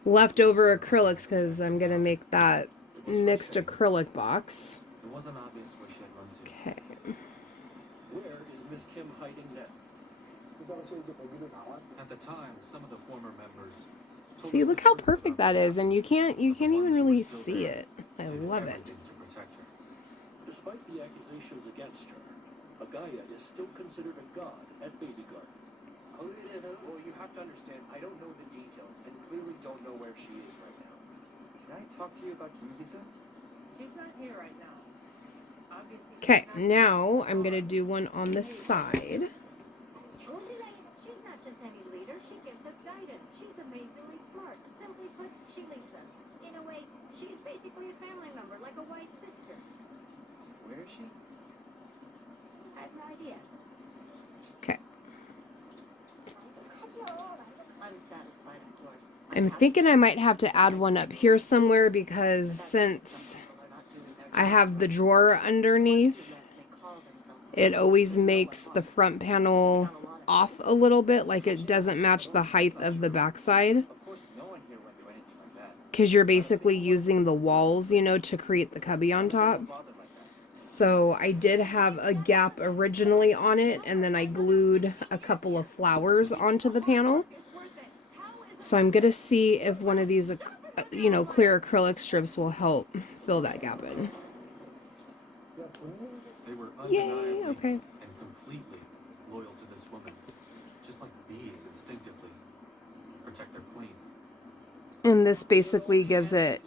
leftover acrylics because I'm going to make that mixed acrylic box. Okay. Where is Miss Kim hiding now? At the time, some of the former members. See, look how perfect that is, and you can't even really see it. I love it. Despite the accusations against her, Agaya is still considered a god at Baby Garden. Well, you have to understand, I don't know the details, and clearly don't know where she is right now. Can I talk to you about Kimisa? She's not here right now. Obviously, Okay, now I'm going to do one on the side. She's not just any leader, she gives us guidance. She's amazingly smart. Simply put, she leads us. In a way, she's basically a family member, like a wise sister. Where is she? I have no idea. Okay. Unsatisfied, of course. I'm thinking I might have to add one up here somewhere because since I have the drawer underneath, it always makes the front panel off a little bit, like it doesn't match the height of the backside. Of course, no one here went through anything like that. Because you're basically using the walls, you know, to create the cubby on top. So I did have a gap originally on it, and then I glued a couple of flowers onto the panel. So I'm going to see if one of these, you know, clear acrylic strips will help fill that gap in. They were Yay, undeniably okay. and completely loyal to this woman, just like bees instinctively protect their queen. And this basically gives it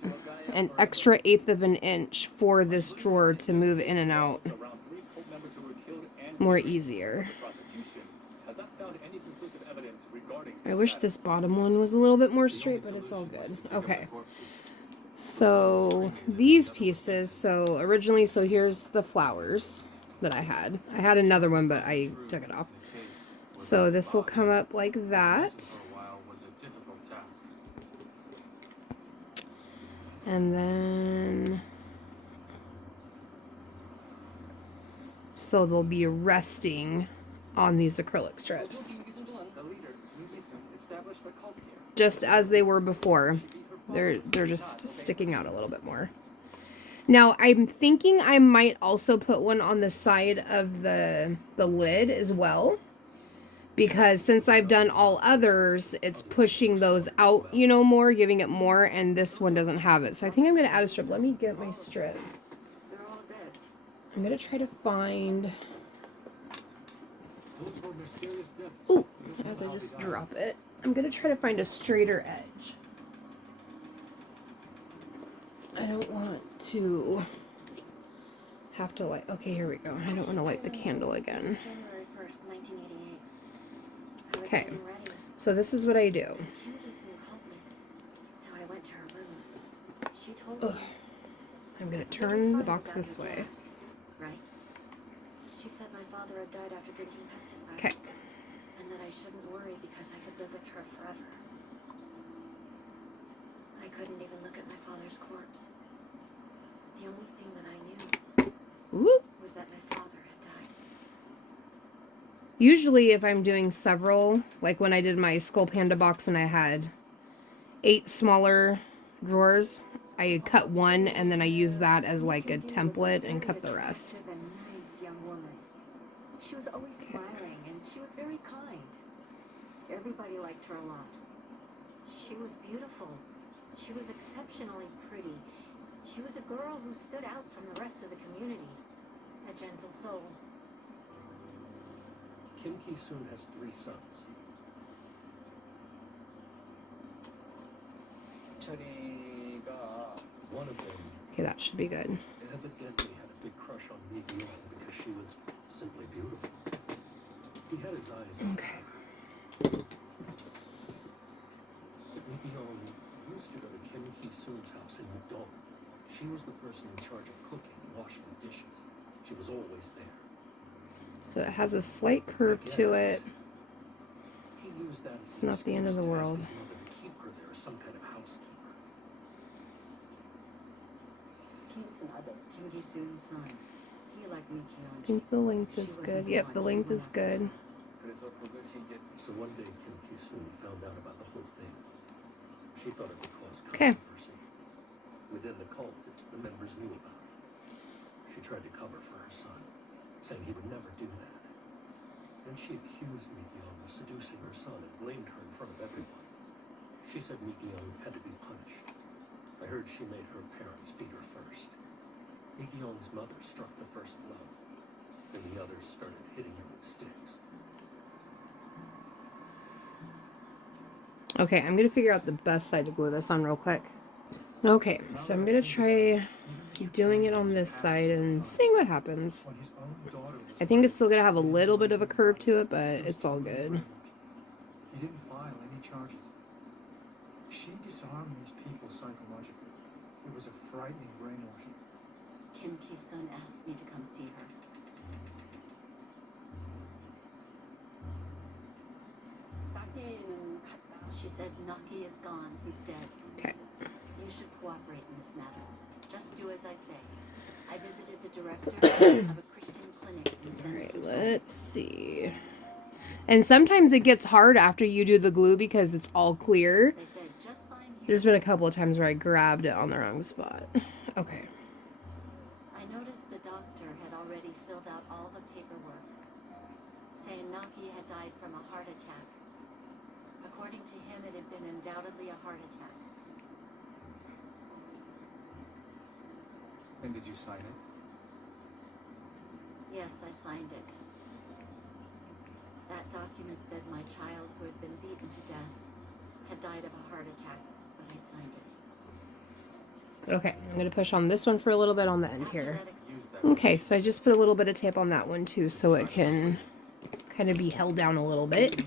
an extra 1/8 of an inch for this drawer to move in and out Around 3 cult members who were killed and more easier. the prosecution has not found any conclusive evidence regarding I wish this bottom one was a little bit more straight, but it's all good. Okay. So these pieces, so originally, so here's the flowers that I had. I had another one, but I took it off. So this will come up like that. And then, so they'll be resting on these acrylic strips. The leader, Kimisa, established the cult here. Just as they were before. They're just sticking out a little bit more. Now, I'm thinking I might also put one on the side of the lid as well. Because since I've done all others, it's pushing those out, you know, more, giving it more, and this one doesn't have it. So I think I'm going to add a strip. Let me get my strip. they're all dead. I'm going to try to find... Ooh, as I just drop it, I'm going to try to find a straighter edge. I don't want to have to light... Okay, here we go. I don't want to light the candle again. January 1st, 1988. Okay, so this is what I do. Kim just soon called me. So I went to her room. She told me. I'm going to turn the box this way. Right? She said my father had died after drinking pesticides. Okay. And that I shouldn't worry because I could live with her forever. I couldn't even look at my father's corpse. The only thing that I knew Whoop. was that my father had died. Usually if I'm doing several, like when I did my Skull Panda box and I had 8 smaller drawers, I cut one and then I use that as like a template and cut the rest. And nice young woman. She was always smiling and she was very kind. Everybody liked her a lot. She was beautiful. She was exceptionally pretty. She was a girl who stood out from the rest of the community. A gentle soul. Kim Ki-soon has 3 sons. One of them Okay, that should be good. evidently had a big crush on Mi Yeon because she was simply beautiful. He had his eyes on Okay. her. Mi Yeon used to go to Kim Ki-soon's house in Mudong. She was the person in charge of cooking and washing the dishes. She was always there. So it has a slight curve to it. He used that as It's not the end of the excuse to world. ask his mother to keep her there as some kind of housekeeper. Kim Ki-soon's son. He liked me, I think the length is good. Yep, the length is good. So one day Kim Ki-soon found out about the whole thing. She thought it would cause Okay. controversy. Within the cult, the members knew about it. She tried to cover for her son, saying he would never do that. Then she accused Mi Yeon of seducing her son and blamed her in front of everyone. She said Mi Yeon had to be punished. I heard she made her parents beat her first. Mi Yeon's mother struck the first blow. Then the others started hitting her with sticks. Okay, I'm gonna figure out the best side to glue this on real quick. Okay, so I'm gonna try doing it on this side and seeing what happens. I think it's still gonna have a little bit of a curve to it, but it's all good. He didn't file any charges. She disarmed these people psychologically. It was a frightening brainwashing. Kim Ki-soon asked me to come see her. She said Naki is gone. He's dead. Okay. You should cooperate in this matter. Just do as I say. I visited the director of a Christian clinic in San Alright, Francisco. let's see. And sometimes it gets hard after you do the glue because it's all clear. They said just sign here. There's been a couple of times where I grabbed it on the wrong spot. Okay. I noticed the doctor had already filled out all the paperwork, saying Naki had died from a heart attack. According to him, it had been undoubtedly a heart attack. And did you sign it? Yes, I signed it. That document said my child, who had been beaten to death, had died of a heart attack, but I signed it. Okay, I'm going to push on this one for a little bit on the end After here. that ex- Use that. Okay, so I just put a little bit of tape on that one too so it can kind of be held down a little bit. Since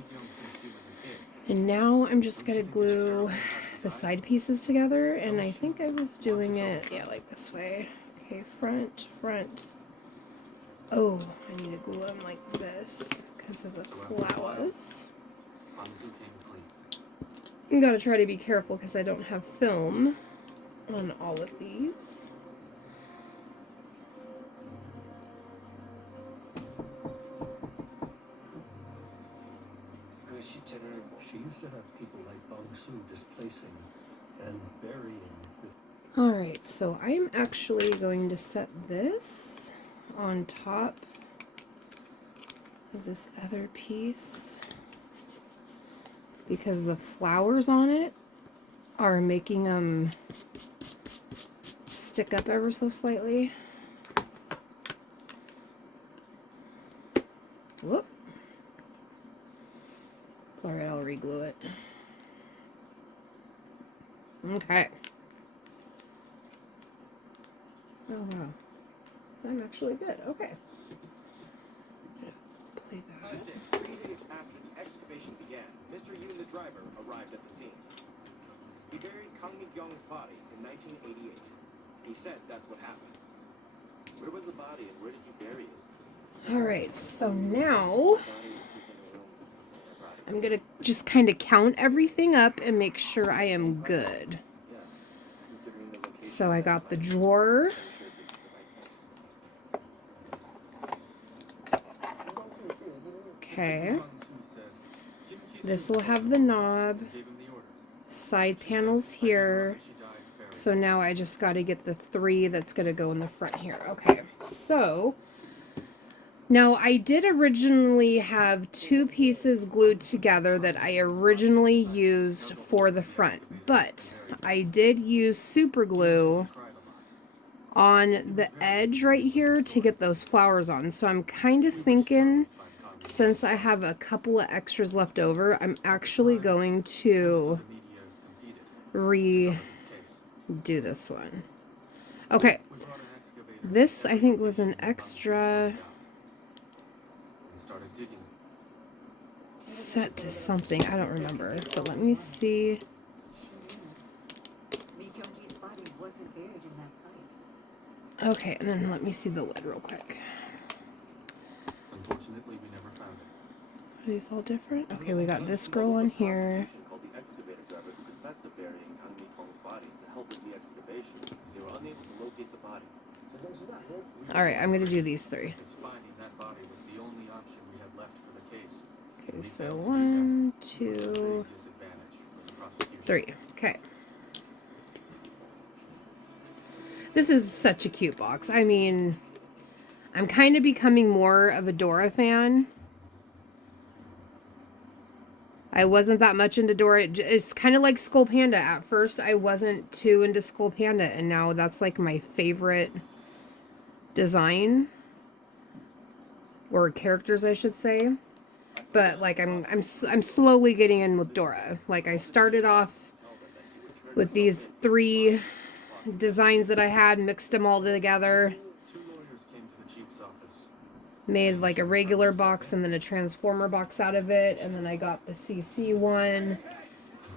she was a kid. And now I'm just going to glue the side pieces together, and I think I was doing it, yeah, like this way. Okay, front, front. Oh, I need to glue them like this because of the flowers. You gotta try to be careful because I don't have film on all of these. She used to have people like Bong Su displacing and burying the Alright, so I'm actually going to set this on top of this other piece because the flowers on it are making them stick up ever so slightly. Whoop. It's alright, I'll re-glue it. Okay. Oh wow. So I'm actually good. Okay. Play that. 3 days after the excavation began, Mr. Yoon, the driver, arrived at the scene. He buried Kang Mi-kyung's body in 1988. He said that's what happened. Where was the body and where did you bury it? Alright, so now I'm gonna just kind of count everything up and make sure I am good. So I got the drawer. Okay. This will have the knob. Side panels here. So now I just got to get the 3 that's going to go in the front here. Okay, so now I did originally have 2 pieces glued together that I originally used for the front, but I did use super glue on the edge right here to get those flowers on. So I'm kind of thinking, since I have a couple of extras left over, I'm actually going to redo this one. Okay, this I think was an extra set to something. I don't remember, but let me see. Okay, and then let me see the lid real quick. Unfortunately, we never found it. Are these all different? Okay, we got this girl on here. Alright, I'm gonna do these 3. Okay, so 1, 2, 3. Okay. This is such a cute box. I mean, I'm kind of becoming more of a Dora fan. I wasn't that much into Dora. It's kind of like Skull Panda. At first, I wasn't too into Skull Panda, and now that's like my favorite design. Or characters, I should say. But like I'm slowly getting in with Dora. Like I started off with these 3 designs that I had, mixed them all together, made like a regular box and then a transformer box out of it, and then I got the CC one,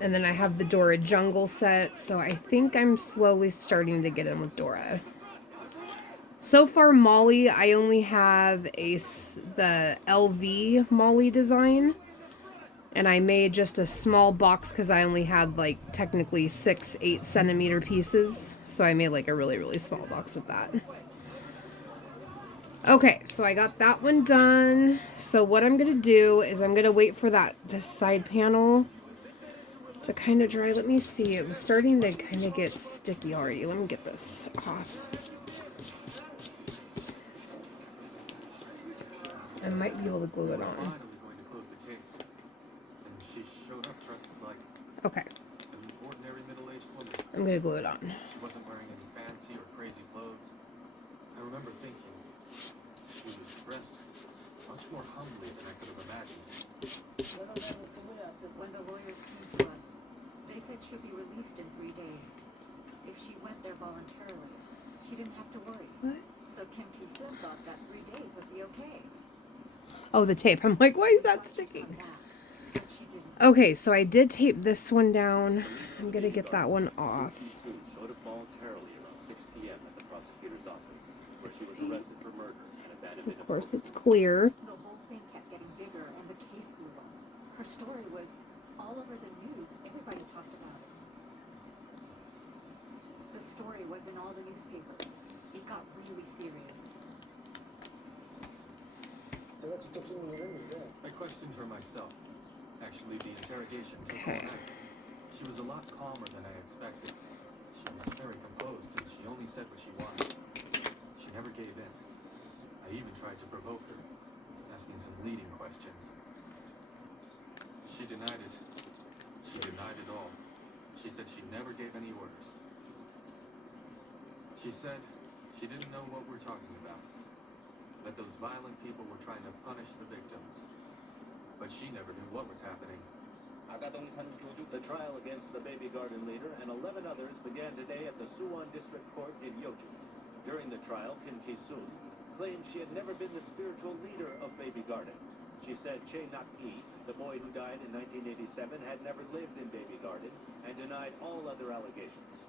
and then I have the Dora Jungle set. So I think I'm slowly starting to get in with Dora. So far, Molly, I only have the LV Molly design. And I made just a small box because I only had like technically 6 8-centimeter pieces. So I made like a really, really small box with that. Okay, so I got that one done. So what I'm going to do is I'm going to wait for this side panel to kind of dry. Let me see. It was starting to kind of get sticky already. Let me get this off. I might be able to glue it on. Okay. I'm gonna glue it on. She wasn't wearing any fancy or crazy clothes. I remember thinking she was dressed much more humbly than I could have imagined. When the lawyers came to us, they said she'll be released in 3 days. If she went there voluntarily, she didn't have to worry. What? So Kim Ki-sun thought that 3 days would be okay. Oh, the tape. I'm like, why is that sticking? But she didn't. Okay, so I did tape this one down. I'm gonna get that one off. Showed up voluntarily around 6 p.m. at the prosecutor's office, where she was arrested for murder and abandonment. Of course, it's clear. The whole thing kept getting bigger, and the case grew on. Her story was all over the news. Everybody talked about it. The story was in all the newspapers. It got really serious. I questioned her myself. Actually, the interrogation took all night. She was a lot calmer than I expected. She was very composed, and she only said what she wanted. She never gave in. I even tried to provoke her, asking some leading questions. She denied it. She denied it all. She said she never gave any orders. She said she didn't know what we're talking about. That those violent people were trying to punish the victims. But she never knew what was happening. The trial against the Baby Garden leader and 11 others began today at the Suwon District Court in Yeoju. During the trial, Kim Ki-sun claimed she had never been the spiritual leader of Baby Garden. She said Chae Nak-hee, the boy who died in 1987, had never lived in Baby Garden and denied all other allegations.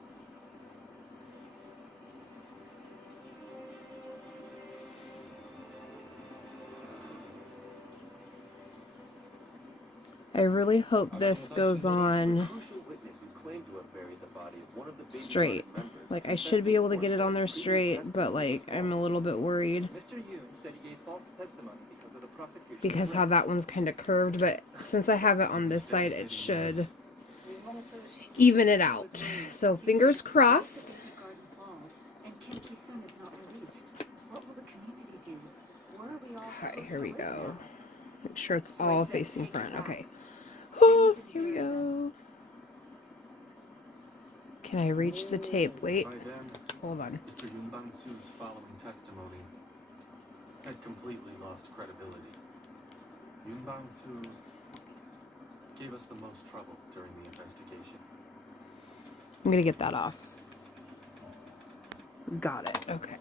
I really hope this goes on Crucial witness who claimed to have buried the body of one of the baby straight. Guard members Like, I should be able to get it on there straight, but like, I'm a little bit worried Mr. Yoon said he gave false testimony because of the prosecution. because how that one's kind of curved, but since I have it on this side, it should even it out. So fingers crossed. Garden Falls, and Kim Ki-sung is not released. What will the community do? Where are we all Alright, supposed here to we live go. now? Make sure it's So I all said, facing "Take it front. back." Okay. I Oh, need to here we bury them. go. Can I reach the tape? Wait, By then, hold on. Mr. Yoon Bang-soo's following testimony had completely lost credibility. Yoon Bang-soo gave us the most trouble during the investigation. I'm gonna get that off. Got it. Okay.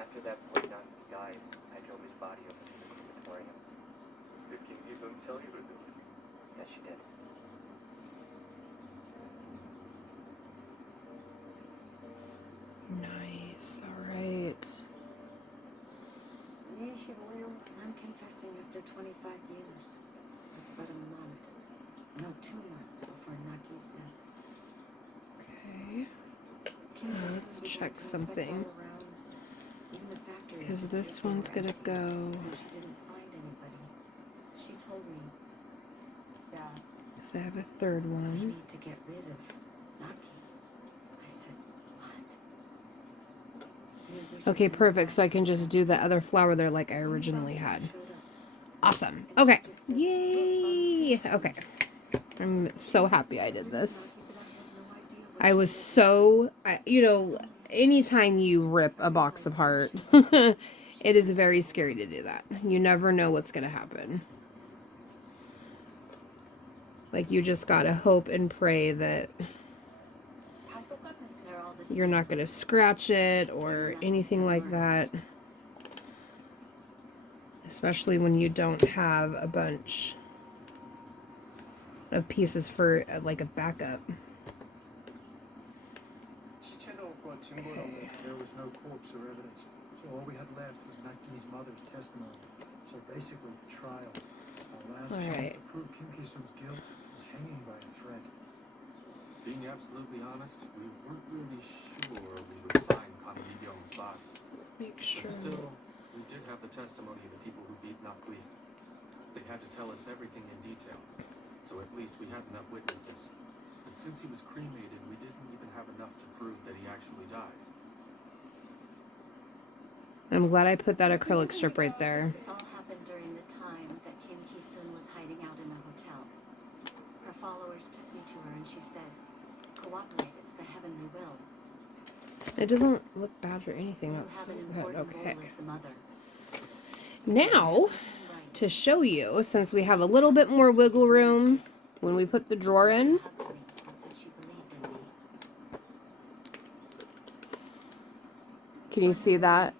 After that point on died, I drove his body over to the crematorium. Did Kim Ki-sung tell you to do it? Yes, she did. Nice. All right. I'm confessing after 25 years. It's but a month. No, 2 months before Naki's death. Okay. Kim Ki-sung Let's began check to inspect something. all around, even the factory, Because to see this if they one's were gonna empty, go. since she didn't find anybody. She told me, "Dad, So I have a third we one. need to get rid of Naki." I said, "What?" Okay, perfect. So I can just do the other flower there like I originally had. Awesome. Okay. Yay. Okay. I'm so happy I did this. I was so, anytime you rip a box apart, it is very scary to do that. You never know what's going to happen. Like, you just got to hope and pray that They're all the you're same. not going to scratch it or anything like that. Especially when you don't have a bunch of pieces for like a backup. Okay. There was no corpse or evidence, so all we had left was Naki's mother's testimony. So basically, the trial. Our last chance Alright. to prove Kim Ki-sung's guilt is hanging by a thread. Being absolutely honest, we weren't really sure we would find Kang Mi-kyung's body. Let's make But sure. still, we did have the testimony of the people who beat Nakui. They had to tell us everything in detail, so at least we had enough witnesses. But since he was cremated, we didn't even have enough to prove that he actually died. I'm glad I put that acrylic strip right there. This all happened during the time that Kim Ki-sung was hiding out in a hotel. Her followers took me to her and she said, "Cooperate, it's the heavenly will." It doesn't look bad or anything. You That's have so an good. important Okay. role as the mother. Now, Right. to show you, since we have a little bit more wiggle room when we put the drawer in, She hugged me and said she believed in me. can you see that?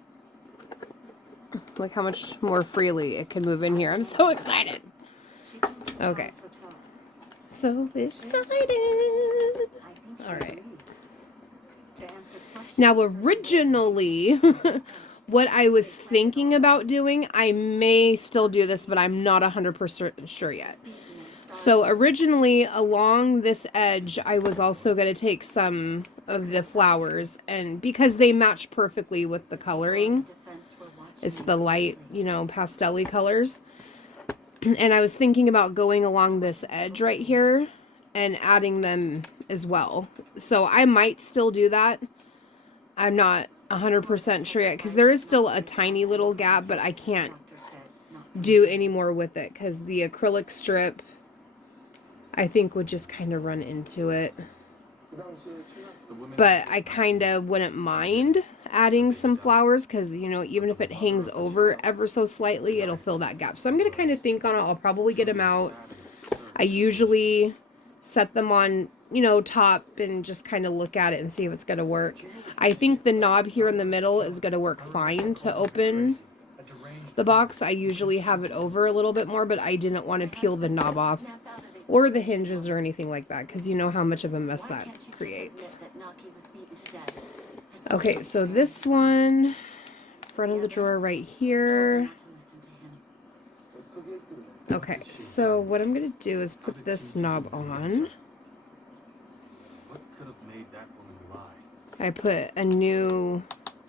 Like how much more freely it can move in here. I'm so excited. She came to the Okay. Palace Hotel. So excited. I think she All right. agreed. To answer questions. Now, originally, what I was thinking about doing, I may still do this, but I'm not 100% sure yet. So originally, along this edge, I was also going to take some of the flowers, and because they match perfectly with the coloring, it's the light, pastel-y colors. And I was thinking about going along this edge right here and adding them as well. So I might still do that. I'm not 100% sure yet, because there is still a tiny little gap, but I can't do any more with it, because the acrylic strip, I think, would just kind of run into it. The women But I kind of wouldn't mind adding some flowers, because, even if it hangs over ever so slightly, it'll fill that gap. So I'm going to kind of think on it. I'll probably get them out. I usually set them on, top and just kind of look at it and see if it's going to work. I think the knob here in the middle is going to work fine to open the box. I usually have it over a little bit more, but I didn't want to peel the knob off or the hinges or anything like that, because you know how much of a mess that creates. Okay, so this one, front of the drawer right here. Okay, so what I'm gonna do is put this knob on. What could have made that woman lie? I put a new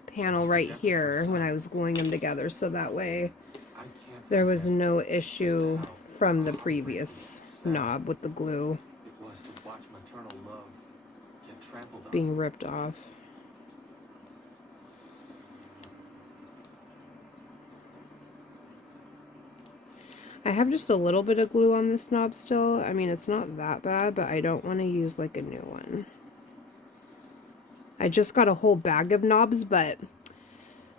panel right here when I was gluing them together, so that way I can't there was forget no just issue how from the previous knob with the glue it was to watch maternal love get trampled on. being ripped off. I have just a little bit of glue on this knob still. I mean, it's not that bad, but I don't want to use like a new one. I just got a whole bag of knobs, but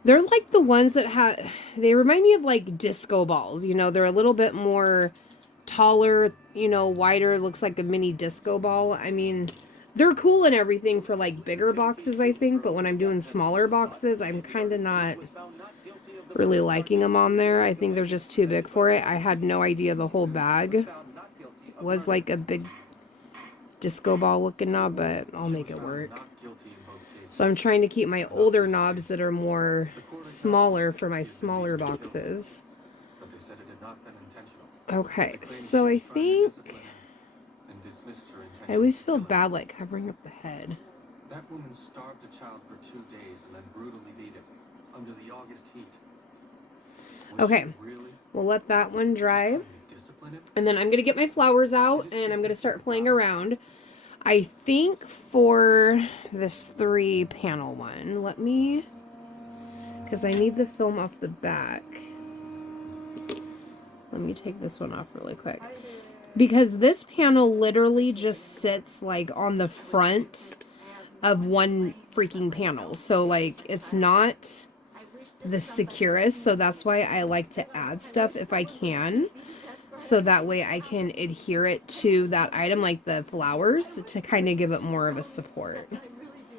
they're like the ones that they remind me of like disco balls. You know, they're a little bit more taller, you know, wider, looks like a mini disco ball. I mean, they're cool and everything for like bigger boxes, I think, but when I'm doing smaller boxes, I'm kind of not really liking them on there. I think they're just too big for it. I had no idea the whole bag was like a big disco ball looking knob, but I'll make it work. So I'm trying to keep my older knobs that are more smaller for my smaller boxes. But they said it had not been intentional. Okay, so I think And dismissed her intention. I always feel bad like covering up the head. That woman starved a child for 2 days and then brutally beat him under the August heat. Was Okay, she really we'll let that one dry. trying to discipline him? And then I'm going to get my flowers out and I'm going to start playing around. I think for this 3-panel one, let me, because I need the film off the back. Let me take this one off really quick. Because this panel literally just sits like on the front of one freaking panel. So like it's not the securest, so that's why I like to add stuff if I can, so that way I can adhere it to that item, like the flowers, to kind of give it more of a support. I really do.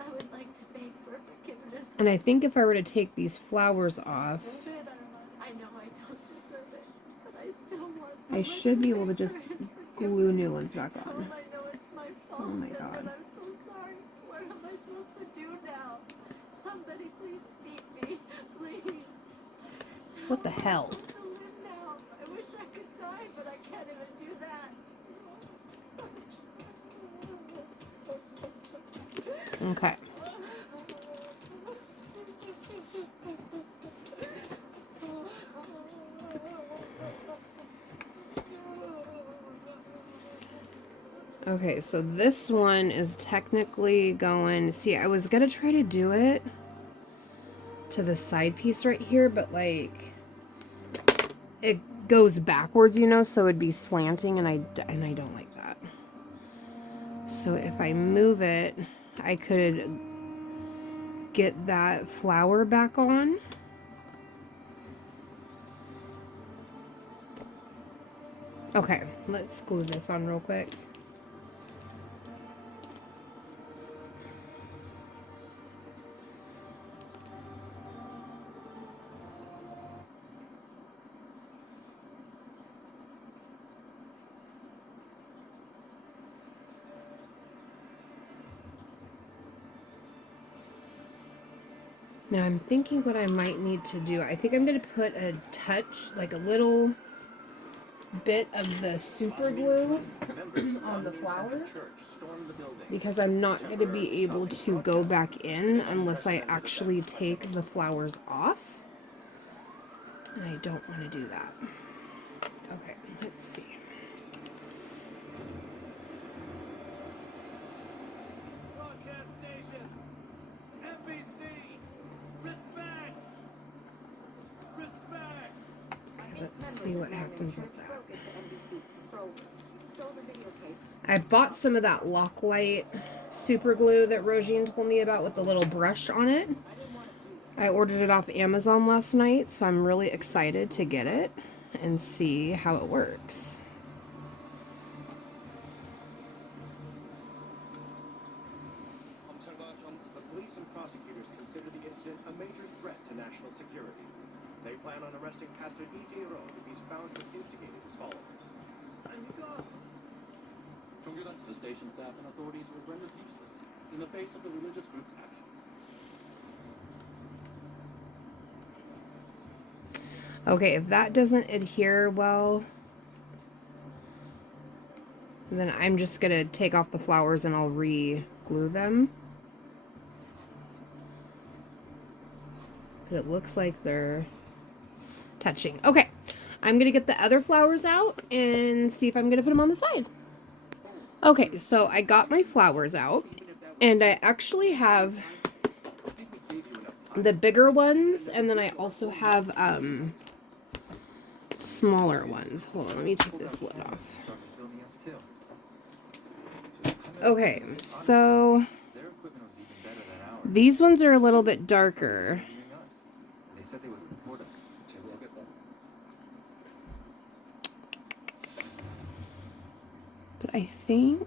I would like to beg for forgiveness. And I think if I were to take these flowers off, I know I don't deserve it, but I still want so I much should be to able to beg for just his glue forgiveness. new ones back Oh, on. I know it's my fault. Oh my and God. I'm so sorry. What am I supposed to do now? Somebody please feed me, please. What the hell? I'm supposed to live now. I wish I could die, but I can't even do that. Okay. Okay, so this one is technically going... See, I was going to try to do it to the side piece right here, but like it goes backwards, you know, so it'd be slanting, and I don't like that. So if I move it, I could get that flower back on. Okay, let's glue this on real quick. Now I'm thinking what I might need to do. I think I'm going to put a touch, like a little bit of the super glue on the flower, because I'm not going to be able to go back in unless I actually take the flowers off. And I don't want to do that. Okay, let's see. Broadcast stations, NBC, respect, respect. Okay, let's see what happens with that. Broke into NBC's control room, stole the videotapes. I bought some of that Locklight super glue that Rosine told me about with the little brush on it. I ordered it off Amazon last night, so I'm really excited to get it and see how it works. The police and prosecutors consider the incident a major threat to national security. They plan on arresting Pastor E.J. Rowe if he's found to have instigated his followers. The station staff and authorities were rendered useless in the face of the religious group's actions. Okay, if that doesn't adhere well, then I'm just gonna take off the flowers and I'll re-glue them. But it looks like they're touching. Okay, I'm gonna get the other flowers out and see if I'm gonna put them on the side. Okay, so I got my flowers out, and I actually have the bigger ones, and then I also have smaller ones. Hold on, let me take this lid off. Okay, so these ones are a little bit darker. But I think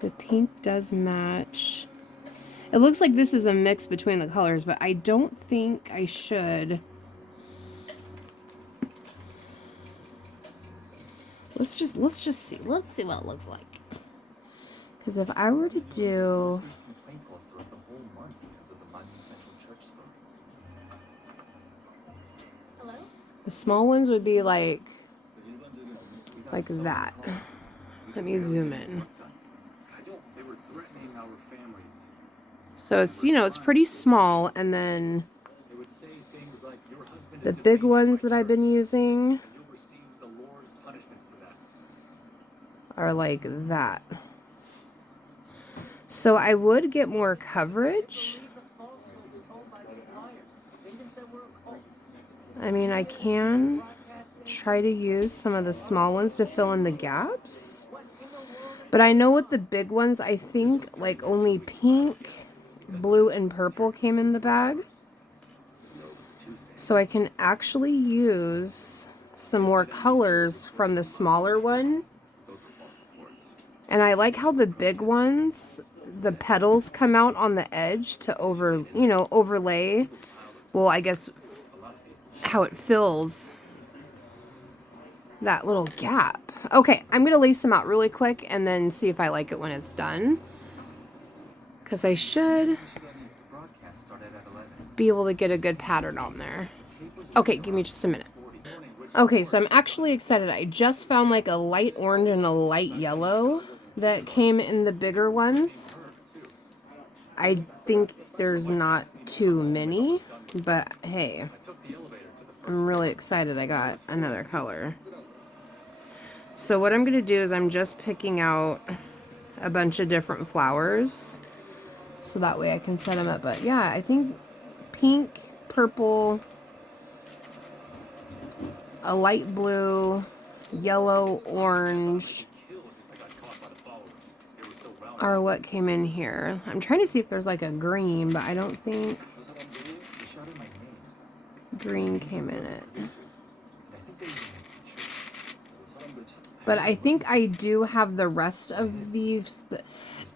the pink does match. It looks like this is a mix between the colors, but I don't think I should. Let's just see. Let's see what it looks like. Because if I were to do the small ones would be like that. Let me zoom in. So it's, you know, it's pretty small, and then the big ones that I've been using are like that. So I would get more coverage. I mean, I can try to use some of the small ones to fill in the gaps. But I know with the big ones, I think like only pink, blue, and purple came in the bag. So I can actually use some more colors from the smaller one. And I like how the big ones, the petals come out on the edge to overlay. Well, I guess how it fills that little gap. Okay, I'm going to lace them out really quick and then see if I like it when it's done. Because I should be able to get a good pattern on there. Okay, give me just a minute. Okay, so I'm actually excited. I just found like a light orange and a light yellow that came in the bigger ones. I think there's not too many, but hey, I'm really excited I got another color. So what I'm going to do is I'm just picking out a bunch of different flowers so that way I can set them up. But yeah, I think pink, purple, a light blue, yellow, orange are what came in here. I'm trying to see if there's like a green, but I don't think green came in it. But I think I do have the rest of these.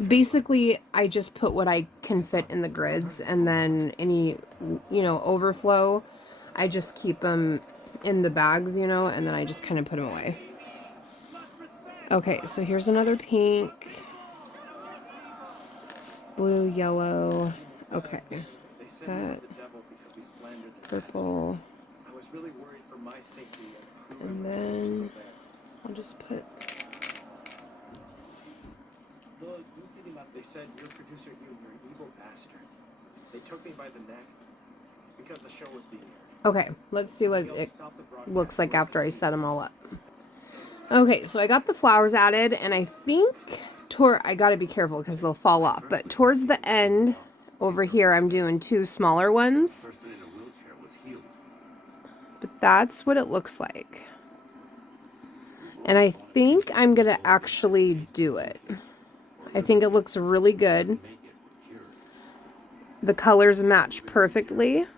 Basically, I just put what I can fit in the grids, and then any, overflow, I just keep them in the bags, and then I just kind of put them away. Okay, so here's another pink, blue, yellow. Okay, that purple, and then I'll just put. They said your producer, you're an evil bastard. They took me by the neck because the show was being aired. Okay, let's see what it looks like after I set them all up. Okay, so I got the flowers added, and I think I gotta be careful because they'll fall off. But towards the end, over here, I'm doing two smaller ones. But that's what it looks like. And I think I'm gonna actually do it. I think it looks really good. The colors match perfectly.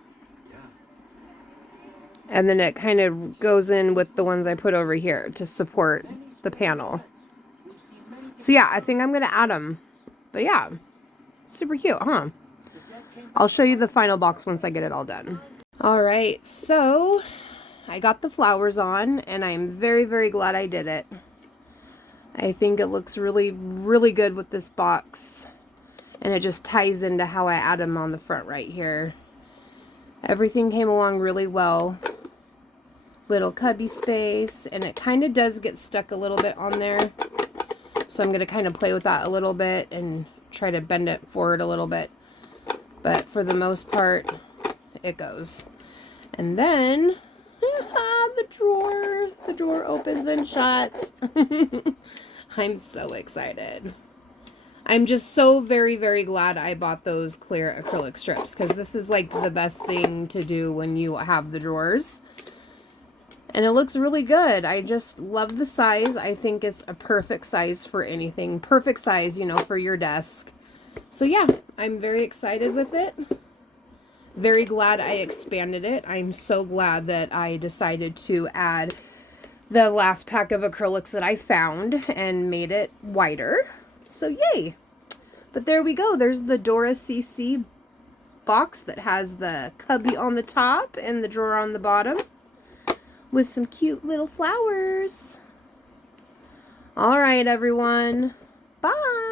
And then it kind of goes in with the ones I put over here to support the panel. So yeah, I think I'm going to add them. But yeah, super cute, huh? I'll show you the final box once I get it all done. All right, so I got the flowers on, and I'm very, very glad I did it. I think it looks really, really good with this box. And it just ties into how I add them on the front right here. Everything came along really well. Little cubby space, and it kind of does get stuck a little bit on there. So I'm going to kind of play with that a little bit and try to bend it forward a little bit. But for the most part, it goes. And then, the drawer opens and shuts. I'm so excited. I'm just so very, very glad I bought those clear acrylic strips, because this is like the best thing to do when you have the drawers. And it looks really good. I just love the size. I think it's a perfect size for anything. Perfect size, you know, for your desk. So yeah, I'm very excited with it. Very glad I expanded it. I'm so glad that I decided to add the last pack of acrylics that I found and made it wider. So yay. But there we go. There's the Dora CC box that has the cubby on the top and the drawer on the bottom with some cute little flowers. All right, everyone. Bye.